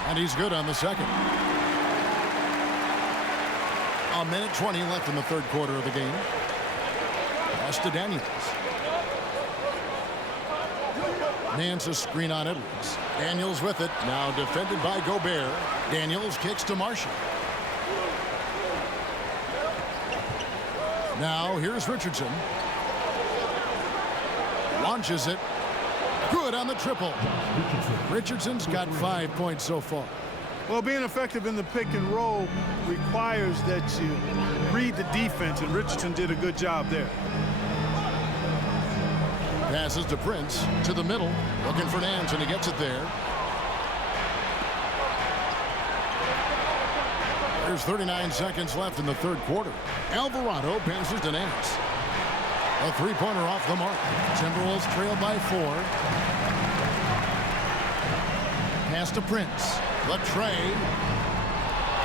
And he's good on the second. A minute 20 left in the third quarter of the game. Pass to Daniels. Nance a screen on Edwards. Daniels with it. Now defended by Gobert. Daniels kicks to Marshall. Now here's Richardson. Launches it. Good on the triple. Richardson's got 5 points so far. Well, being effective in the pick and roll requires that you read the defense, and Richardson did a good job there. Passes to Prince to the middle. Looking for Nance, and he gets it there. There's 39 seconds left in the third quarter. Alvarado passes to Nance. A three-pointer off the mark. Timberwolves trail by 4. Pass to Prince. The tray.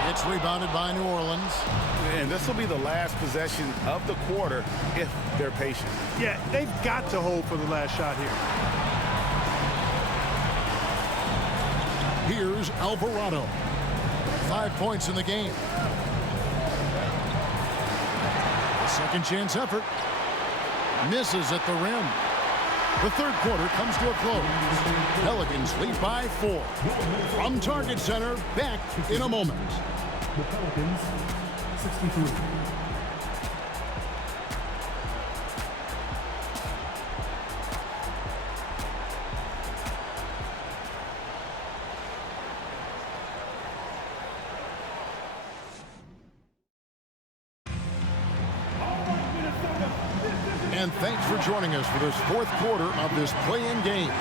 It's rebounded by New Orleans. And this will be the last possession of the quarter if they're patient. Yeah, they've got to hold for the last shot here. Here's Alvarado. 5 points in the game. Second chance effort. Misses at the rim. The third quarter comes to a close. Pelicans lead by 4. From Target Center, back in a moment. The Pelicans, 63. And thanks for joining us for this fourth quarter of this play-in game.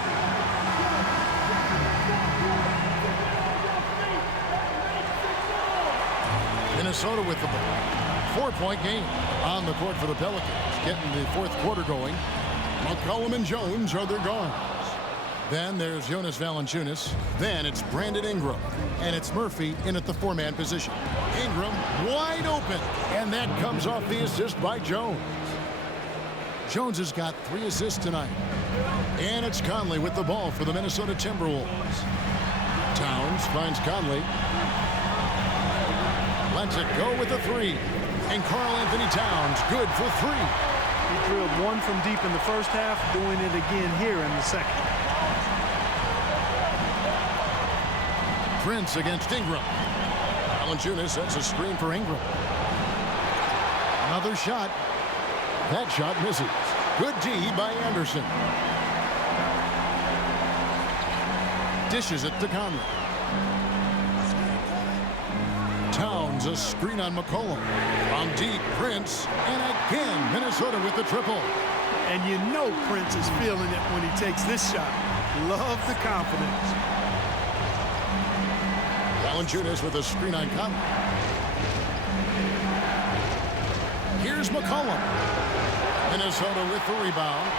Minnesota with the ball. 4-point game on the court for the Pelicans. Getting the fourth quarter going. McCollum and Jones are their guards. Then there's Jonas Valanciunas. Then it's Brandon Ingram. And it's Murphy in at the 4-man position. Ingram wide open. And that comes off the assist by Jones. Jones has got 3 assists tonight. And it's Conley with the ball for the Minnesota Timberwolves. Towns finds Conley. Lets it go with a 3. And Karl-Anthony Towns good for 3. He drilled one from deep in the first half, doing it again here in the second. Prince against Ingram. Valanciunas sets a screen for Ingram. Another shot. That shot misses. Good D by Anderson. Dishes it to Conley. Towns a screen on McCollum. From deep, Prince. And again, Minnesota with the triple. And you know Prince is feeling it when he takes this shot. Love the confidence. Valanciunas with a screen on Conley. Here's McCollum. Minnesota with the rebound.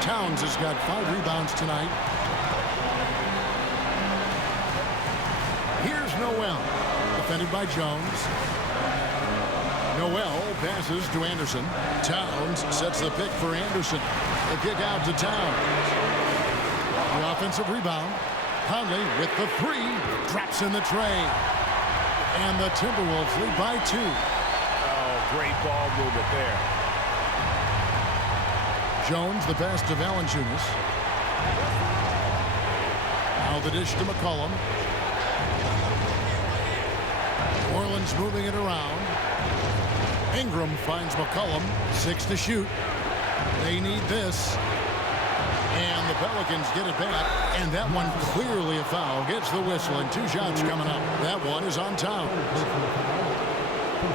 Towns has got 5 rebounds tonight. Here's Noel. Defended by Jones. Noel passes to Anderson. Towns sets the pick for Anderson. The kick out to Towns. The offensive rebound. Conley with the 3. Drops in the tray. And the Timberwolves lead by 2. Oh, great ball movement there. Jones the pass to Valanciunas. Now the dish to McCollum. New Orleans moving it around. Ingram finds McCollum. 6 to shoot. They need this. And the Pelicans get it back. And that one clearly a foul. Gets the whistle and 2 shots coming up. That one is on Towns.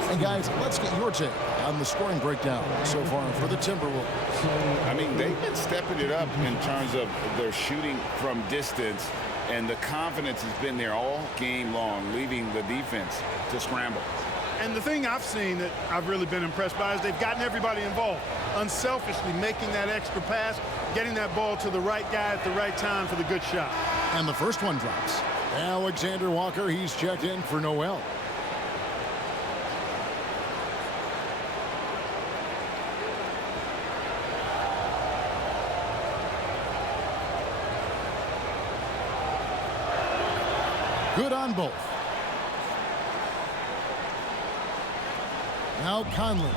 And guys, let's get your take on the scoring breakdown so far for the Timberwolves. I mean, they've been stepping it up in terms of their shooting from distance, and the confidence has been there all game long, leaving the defense to scramble. And the thing I've seen that I've really been impressed by is they've gotten everybody involved, unselfishly making that extra pass, getting that ball to the right guy at the right time for the good shot. And the first one drops. Alexander Walker, he's checked in for Noel. Good on both. Now Conley.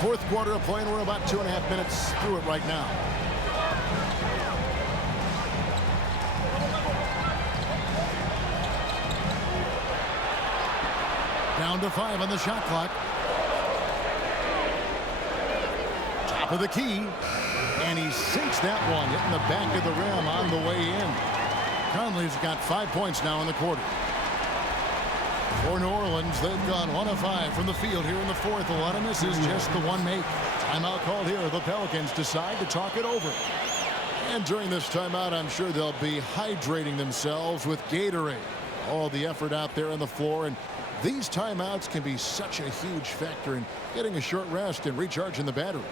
Fourth quarter of play, and we're about 2.5 minutes through it right now. Down to 5 on the shot clock. Top of the key. And he sinks that one, hitting the back of the rim on the way in. Conley's got 5 points now in the quarter. For New Orleans, they've gone 1 of 5 from the field here in the fourth. A lot of misses, just the one make. Timeout called here. The Pelicans decide to talk it over. And during this timeout, I'm sure they'll be hydrating themselves with Gatorade. All the effort out there on the floor, and these timeouts can be such a huge factor in getting a short rest and recharging the battery.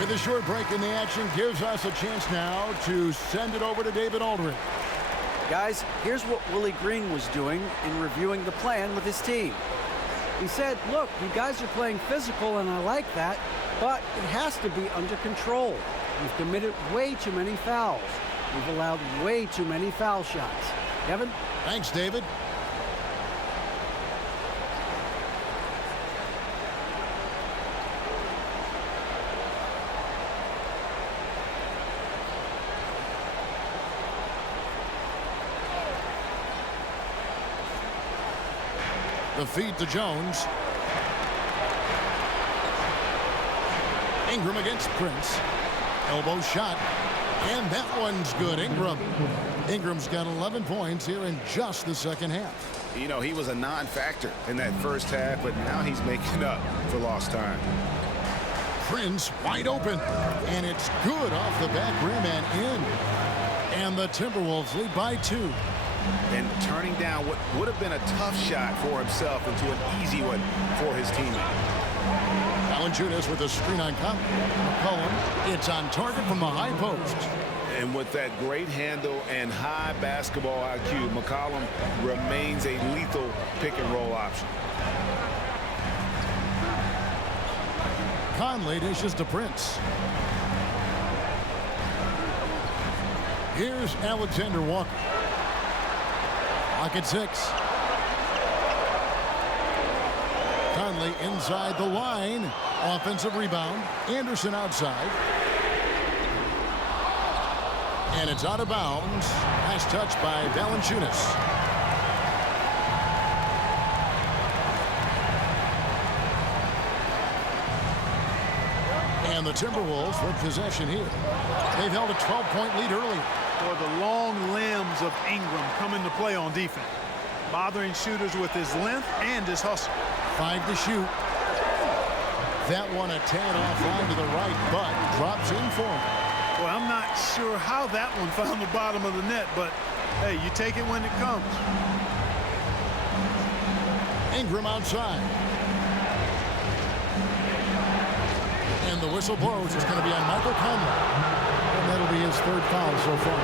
With a short break in the action gives us a chance now to send it over to David Aldridge. Guys, here's what Willie Green was doing in reviewing the plan with his team. He said, look, you guys are playing physical, and I like that, but it has to be under control. We've committed way too many fouls. We've allowed way too many foul shots. Kevin? Thanks, David. The feed to Jones. Ingram against Prince. Elbow shot. And that one's good. Ingram's got 11 points here in just the second half. You know, he was a non-factor in that first half, but now he's making up for lost time. Prince wide open. And it's good off the back rim and in. And the Timberwolves lead by 2. And turning down what would have been a tough shot for himself into an easy one for his teammate. Valanciunas with a screen on Conley. McCollum, it's on target from the high post. And with that great handle and high basketball IQ, McCollum remains a lethal pick-and-roll option. Conley dishes to Prince. Here's Alexander Walker. Lock at 6. Conley inside the line. Offensive rebound. Anderson outside. And it's out of bounds. Last touch by Valanciunas. And the Timberwolves with possession here. They've held a 12-point lead earlier. Or the long limbs of Ingram come into play on defense, bothering shooters with his length and his hustle. 5 to shoot. That one a tad offline to the right, but drops in for him. Well, I'm not sure how that one found the bottom of the net, but hey, you take it when it comes. Ingram outside. And the whistle blows. It's going to be on Michael Conley. And that'll be his 3rd foul so far.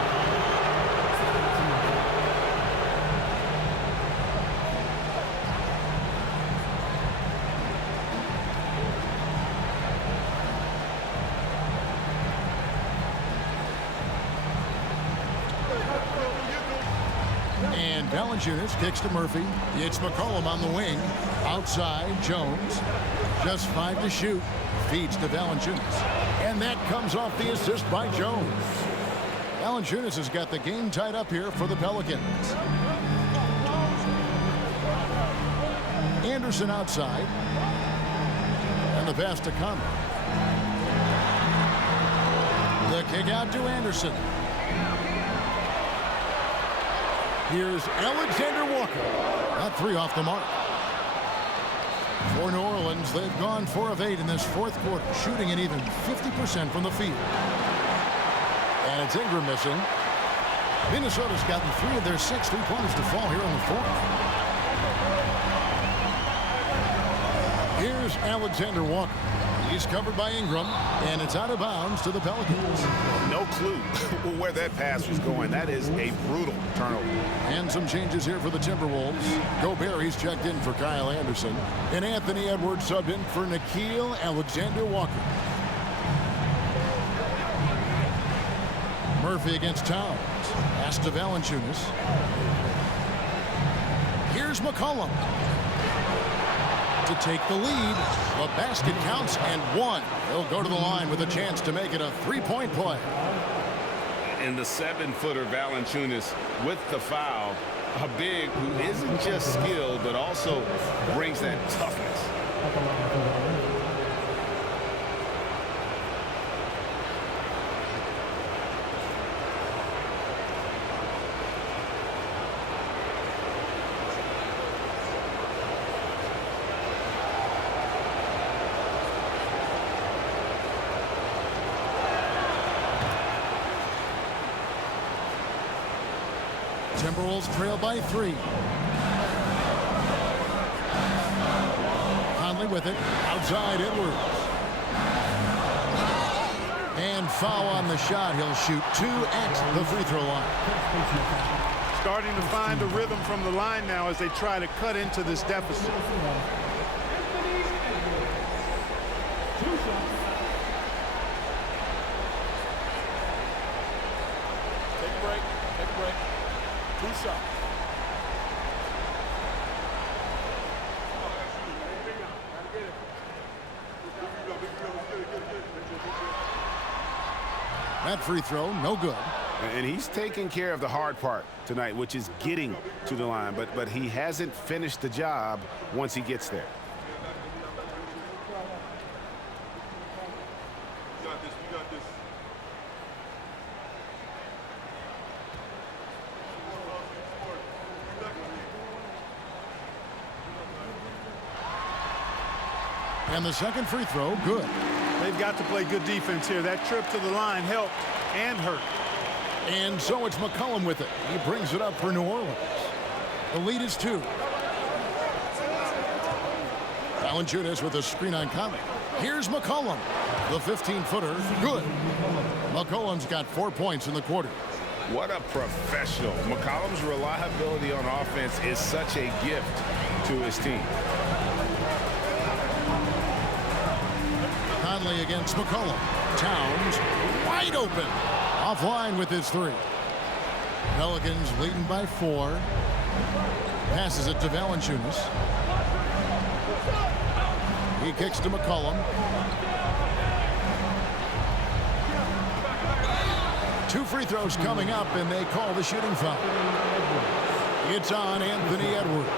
And Valanciunas kicks to Murphy. It's McCollum on the wing. Outside, Jones. Just 5 to shoot. Feeds to Valanciunas. And that comes off the assist by Jones. Valanciunas has got the game tied up here for the Pelicans. Anderson outside. And the pass to Conley. The kick out to Anderson. Here's Alexander Walker. Not 3 off the mark. For New Orleans, they've gone 4 of 8 in this fourth quarter, shooting an even 50% from the field. And it's Ingram missing. Minnesota's gotten 3 of their 6 3-pointers to fall here in the fourth. Here's Alexander Walker. He's covered by Ingram, and it's out of bounds to the Pelicans. No clue where that pass was going. That is a brutal turnover. And some changes here for the Timberwolves. Gobert, he's checked in for Kyle Anderson. And Anthony Edwards subbed in for Nickeil Alexander-Walker. Murphy against Towns. Pass to Valanciunas. Here's McCollum to take the lead. The basket counts and 1. He'll go to the line with a chance to make it a 3-point play. And the 7-footer Valanciunas with the foul. A big who isn't just skilled, but also brings that toughness. Timberwolves trail by 3. Conley with it. Outside Edwards. And foul on the shot. He'll shoot 2 at the free throw line. Starting to find a rhythm from the line now as they try to cut into this deficit. Take a break. Take a break. 2 shots. That free throw, no good. And he's taking care of the hard part tonight, which is getting to the line. But he hasn't finished the job once he gets there. And the second free throw, good. They've got to play good defense here. That trip to the line helped and hurt. And so it's McCollum with it. He brings it up for New Orleans. The lead is 2. Valanciunas with a screen on Conley. Here's McCollum. The 15-footer, good. McCollum's got 4 points in the quarter. What a professional. McCollum's reliability on offense is such a gift to his team. Conley against McCollum. Towns wide open. Offline with his 3. Pelicans leading by 4. Passes it to Valanciunas. He kicks to McCollum. 2 free throws coming up, and they call the shooting foul. It's on Anthony Edwards.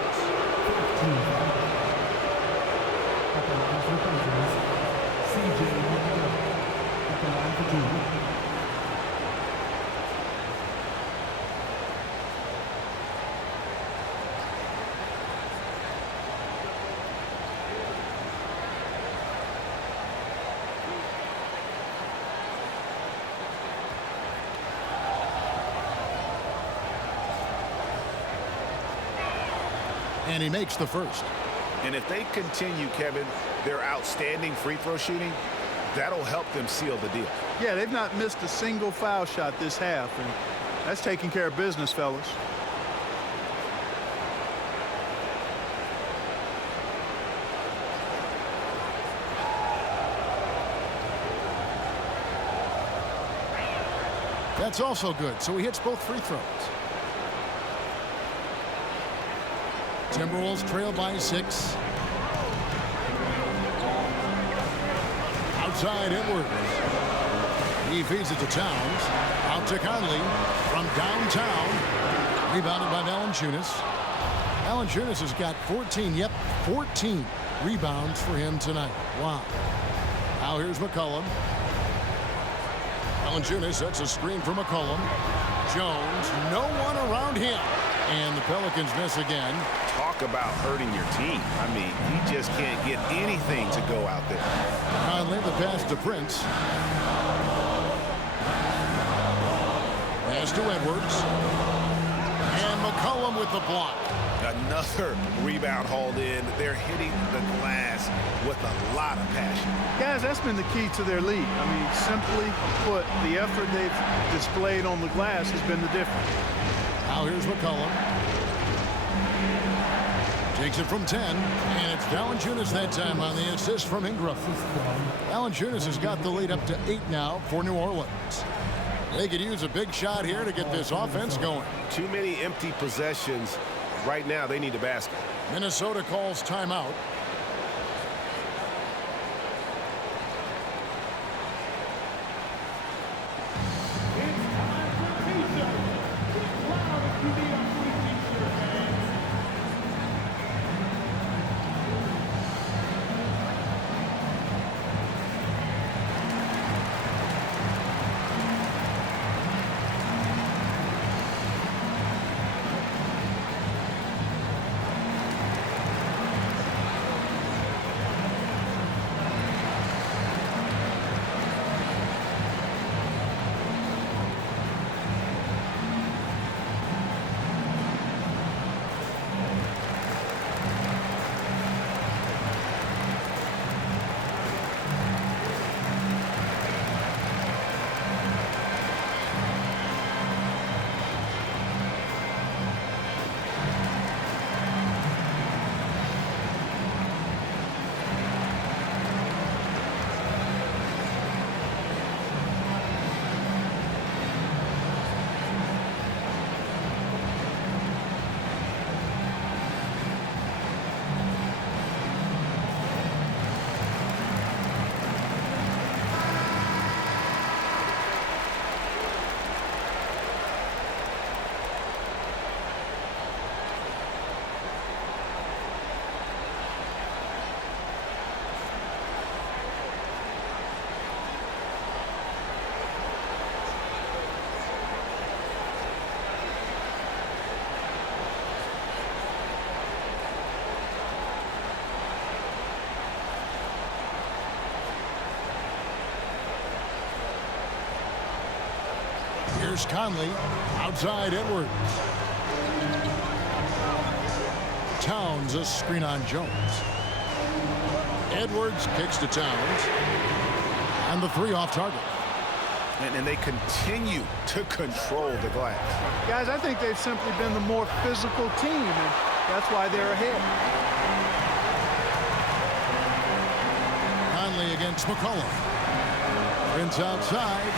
And he makes the first. And if they continue, Kevin, their outstanding free throw shooting, that'll help them seal the deal. Yeah, they've not missed a single foul shot this half, and that's taking care of business, fellas. That's also good, so he hits both free throws. Timberwolves trail by 6. Outside Edwards. He feeds it to Towns. Out to Conley from downtown. Rebounded by Valanciunas. Valanciunas has got 14. Yep, 14 rebounds for him tonight. Wow. Now here's McCollum. Valanciunas sets a screen for McCollum. Jones, no one around him. And the Pelicans miss again. Talk about hurting your team. I mean, he just can't get anything to go out there. Conley, the pass to Prince. Pass to Edwards. And McCollum with the block. Another rebound hauled in. They're hitting the glass with a lot of passion. Guys, that's been the key to their lead. I mean, simply put, the effort they've displayed on the glass has been the difference. Now here's McCollum. Takes it from 10, and it's Valanciunas that time on the assist from Ingram. Valanciunas has got the lead up to 8 now for New Orleans. They could use a big shot here to get this offense going. Too many empty possessions. Right now, they need a basket. Minnesota calls timeout. Here's Conley. Outside Edwards. Towns a screen on Jones. Edwards kicks to Towns. And the 3 off target. And they continue to control the glass. Guys, I think they've simply been the more physical team, and that's why they're ahead. Conley against McCollum. Prince outside.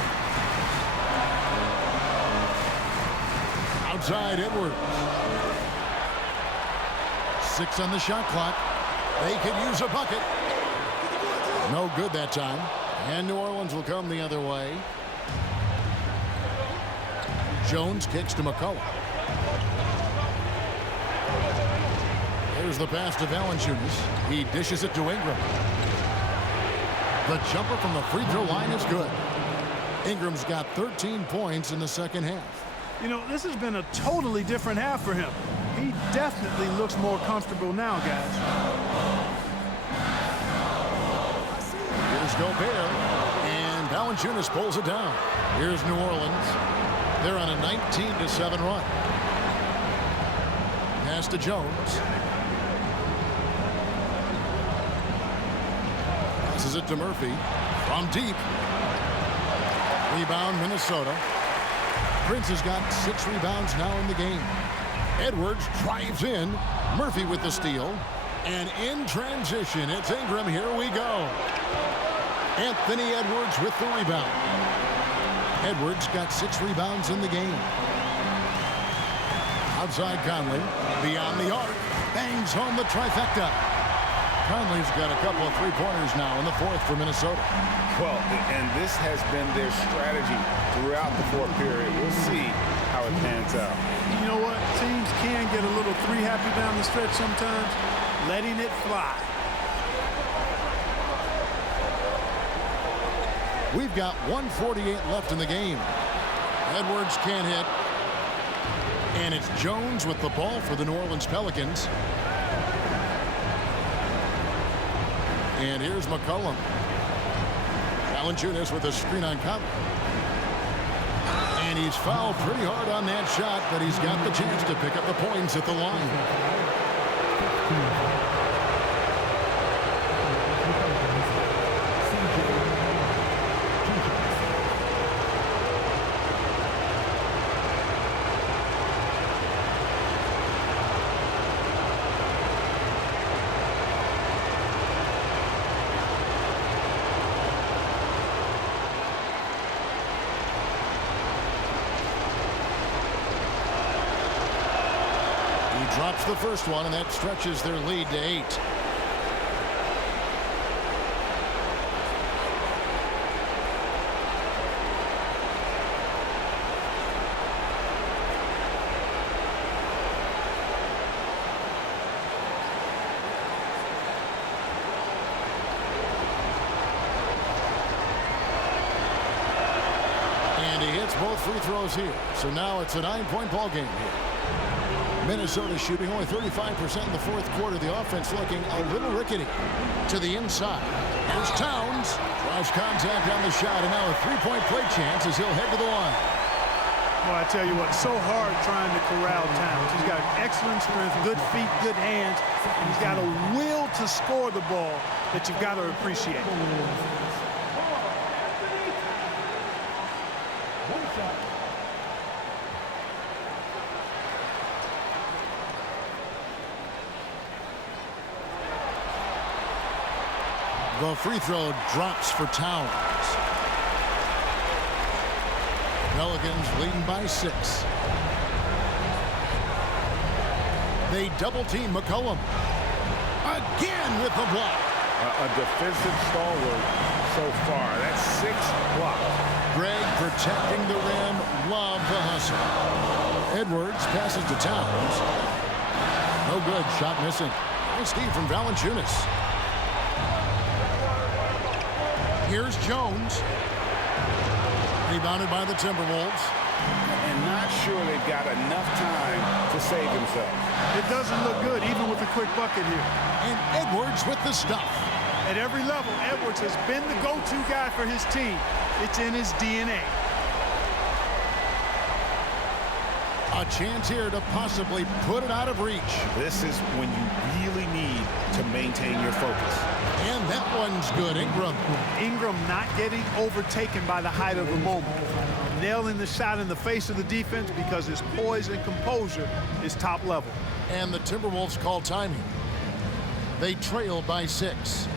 Outside Edwards. 6 on the shot clock. They could use a bucket. No good that time. And New Orleans will come the other way. Jones kicks to McCollum. There's the pass to Valanciunas. He dishes it to Ingram. The jumper from the free throw line is good. Ingram's got 13 points in the second half. You know, this has been a totally different half for him. He definitely looks more comfortable now, guys. Here's Gobert, and Valanciunas pulls it down. Here's New Orleans. They're on a 19-7 run. Pass to Jones. Passes it to Murphy from deep. Rebound Minnesota. Prince has got 6 rebounds now in the game. Edwards drives in. Murphy with the steal. And in transition, it's Ingram. Here we go. Anthony Edwards with the rebound. Edwards got 6 rebounds in the game. Outside Conley. Beyond the arc. bangs home the trifecta. Conley's got a couple of three-pointers now in the fourth for Minnesota. Well, and this has been their strategy throughout the fourth period. We'll see how it pans out. You know what? Teams can get a little three-happy down the stretch sometimes, letting it fly. We've got 1:48 left in the game. Edwards can't hit. And it's Jones with the ball for the New Orleans Pelicans. And here's McCollum. Valanciunas with a screen on Conley. And he's fouled pretty hard on that shot, but he's got the chance to pick up the points at the line. Drops the first one, and that stretches their lead to 8. And he hits both free throws here. So now it's a 9-point ball game here. Minnesota shooting only 35% in the fourth quarter. The offense looking a little rickety. To the inside. Here's Towns. Draws contact on the shot, and now a three-point play chance as he'll head to the line. Well, I tell you what, so hard trying to corral Towns. He's got excellent strength, good feet, good hands, and he's got a will to score the ball that you've got to appreciate. The free throw drops for Towns. Pelicans leading by 6. They double-team McCollum. Again with the block. A defensive stalwart so far. That's 6 blocks. Greg protecting the rim. Love the hustle. Edwards passes to Towns. No good. Shot missing. Nice D from Valanciunas. Here's Jones. Rebounded by the Timberwolves. And not sure they've got enough time to save themselves. It doesn't look good, even with a quick bucket here. And Edwards with the stuff. At every level, Edwards has been the go-to guy for his team. It's in his DNA. A chance here to possibly put it out of reach. This is when you really need to maintain your focus. And that one's good. Ingram not getting overtaken by the height of the moment. Nailing the shot in the face of the defense because his poise and composure is top level. And the Timberwolves call timing. They trail by 6.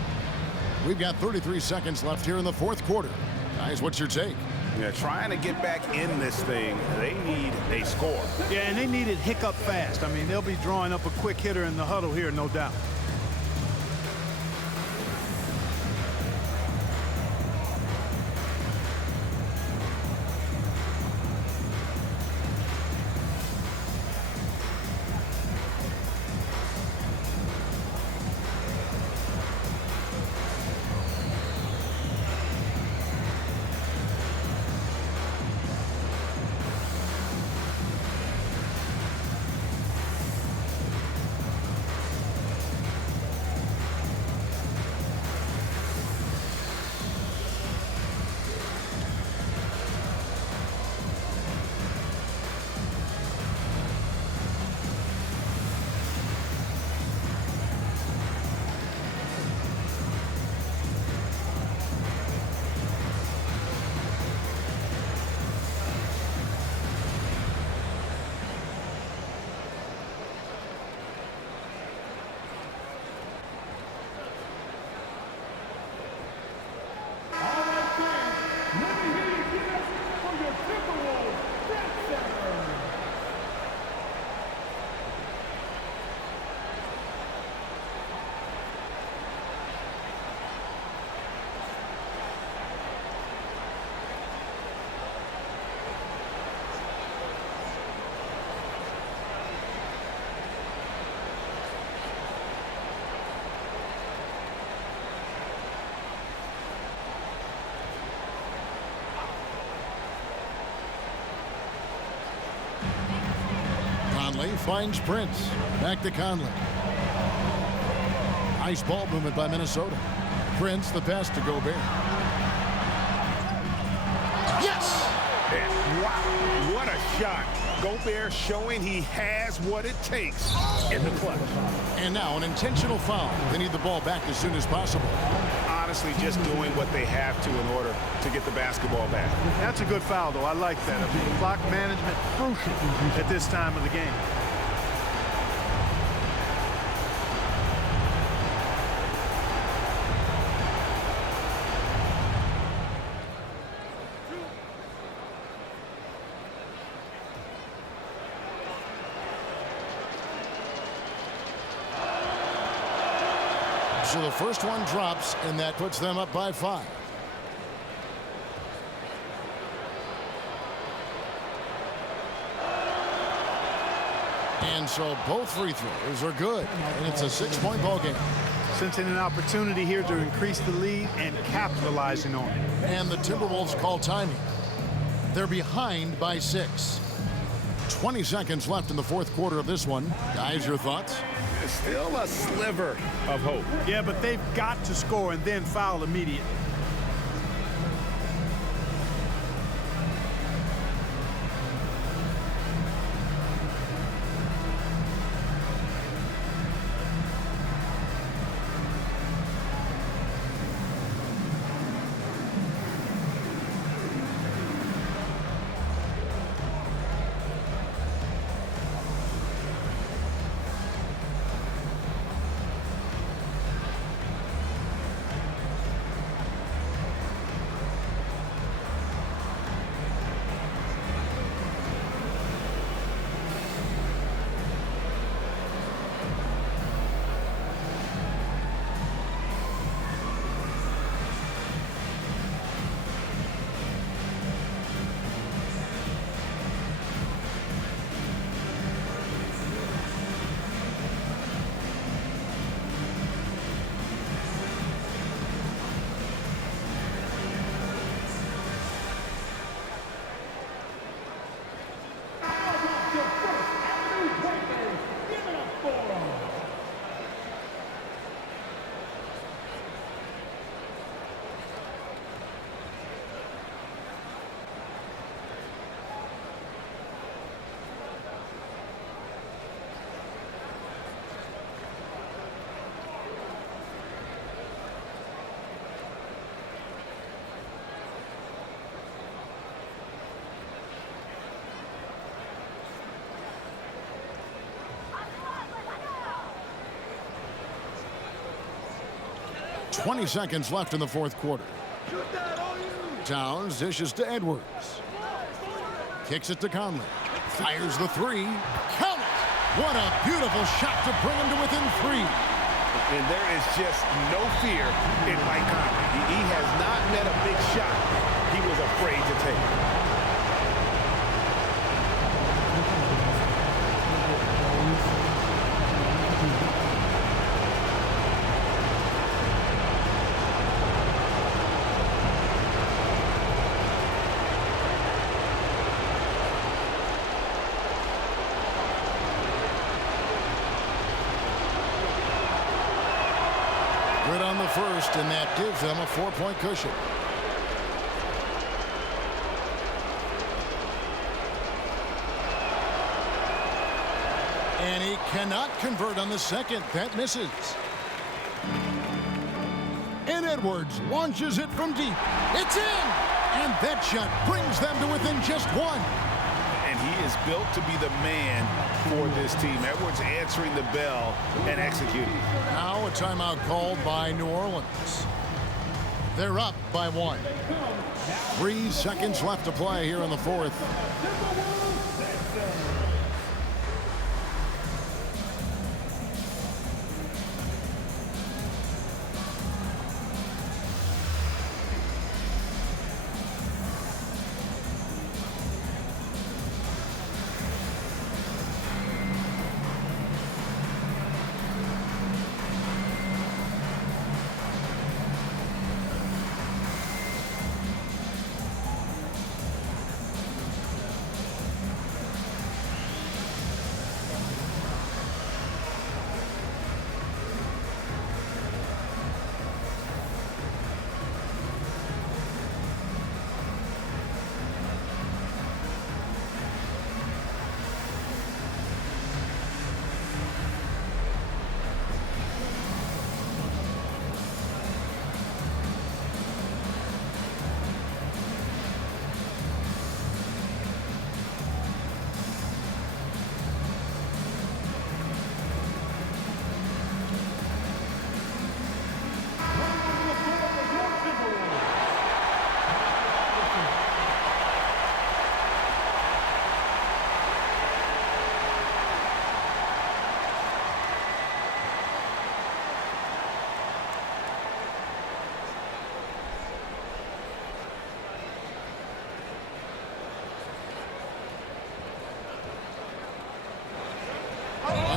We've got 33 seconds left here in the fourth quarter. Guys, what's your take? Yeah, trying to get back in this thing, they need a score. Yeah, and they need it hiccup fast. I mean, they'll be drawing up a quick hitter in the huddle here, no doubt. Finds Prince. Back to Conley. Nice ball movement by Minnesota. Prince, the pass to Gobert. Yes! And wow, what a shot. Gobert showing he has what it takes in the clutch. And now an intentional foul. They need the ball back as soon as possible. Honestly, just doing what they have to in order to get the basketball back. That's a good foul, though. I like that. I mean, clock management crucial at this time of the game. So the first one drops, and that puts them up by 5. And so both free throws are good, and it's a 6-point ball game. Sensing an opportunity here to increase the lead and capitalizing on it. And the Timberwolves call timing. They're behind by 6. 20 seconds left in the fourth quarter of this one. Guys, your thoughts? Still a sliver of hope. Yeah, but they've got to score and then foul immediately. .20 seconds left in the fourth quarter. Towns dishes to Edwards. Kicks it to Conley. Fires the 3. Count it! What a beautiful shot to bring him to within 3. And there is just no fear in Mike Conley. He has not met a big shot he was afraid to take. Good on the first, and that gives them a 4-point cushion. And he cannot convert on the second. That misses. And Edwards launches it from deep. It's in! And that shot brings them to within just 1. And he is built to be the man for this team. Edwards answering the bell and executing. Now a timeout called by New Orleans. They're up by 1. 3 seconds left to play here in the fourth.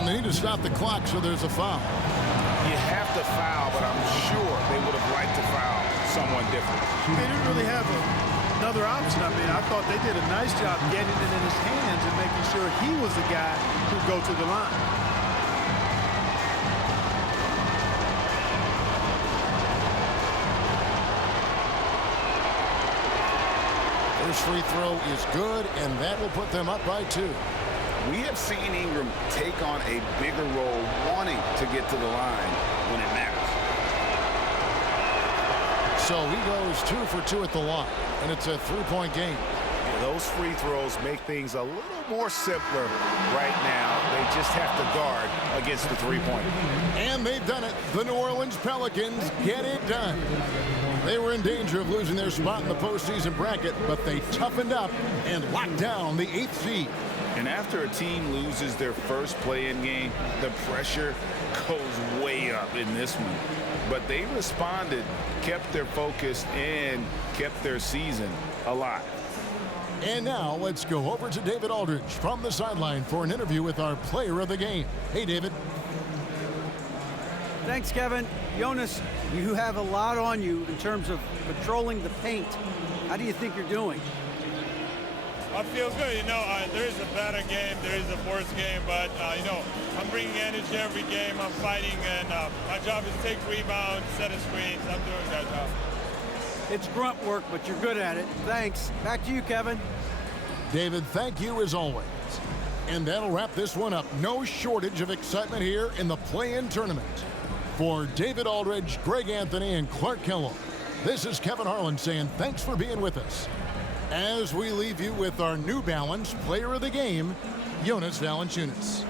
they need to stop the clock, so there's a foul. You have to foul, but I'm sure they would have liked to foul someone different. They didn't really have another option. I mean, I thought they did a nice job getting it in his hands and making sure he was the guy who'd go to the line. First free throw is good, and that will put them up by 2. We have seen Ingram take on a bigger role, wanting to get to the line when it matters. So he goes 2 for 2 at the line, and it's a 3-point game. Yeah, those free throws make things a little more simpler right now. They just have to guard against the three-pointer. And they've done it. The New Orleans Pelicans get it done. They were in danger of losing their spot in the postseason bracket, but they toughened up and locked down the 8th seed. And after a team loses their first play-in game, the pressure goes way up in this one. But they responded, kept their focus, and kept their season alive. And now let's go over to David Aldridge from the sideline for an interview with our player of the game. Hey, David. Thanks, Kevin. Jonas, you have a lot on you in terms of patrolling the paint. How do you think you're doing? I feel good. There is a better game, there is a worse game, but, I'm bringing energy every game. I'm fighting, and my job is to take rebounds, set a screens. I'm doing that job. It's grunt work, but you're good at it. Thanks. Back to you, Kevin. David, thank you as always. And that'll wrap this one up. No shortage of excitement here in the play-in tournament. For David Aldridge, Greg Anthony, and Clark Kellogg, this is Kevin Harlan saying thanks for being with us. As we leave you with our New Balance Player of the Game, Jonas Valanciunas.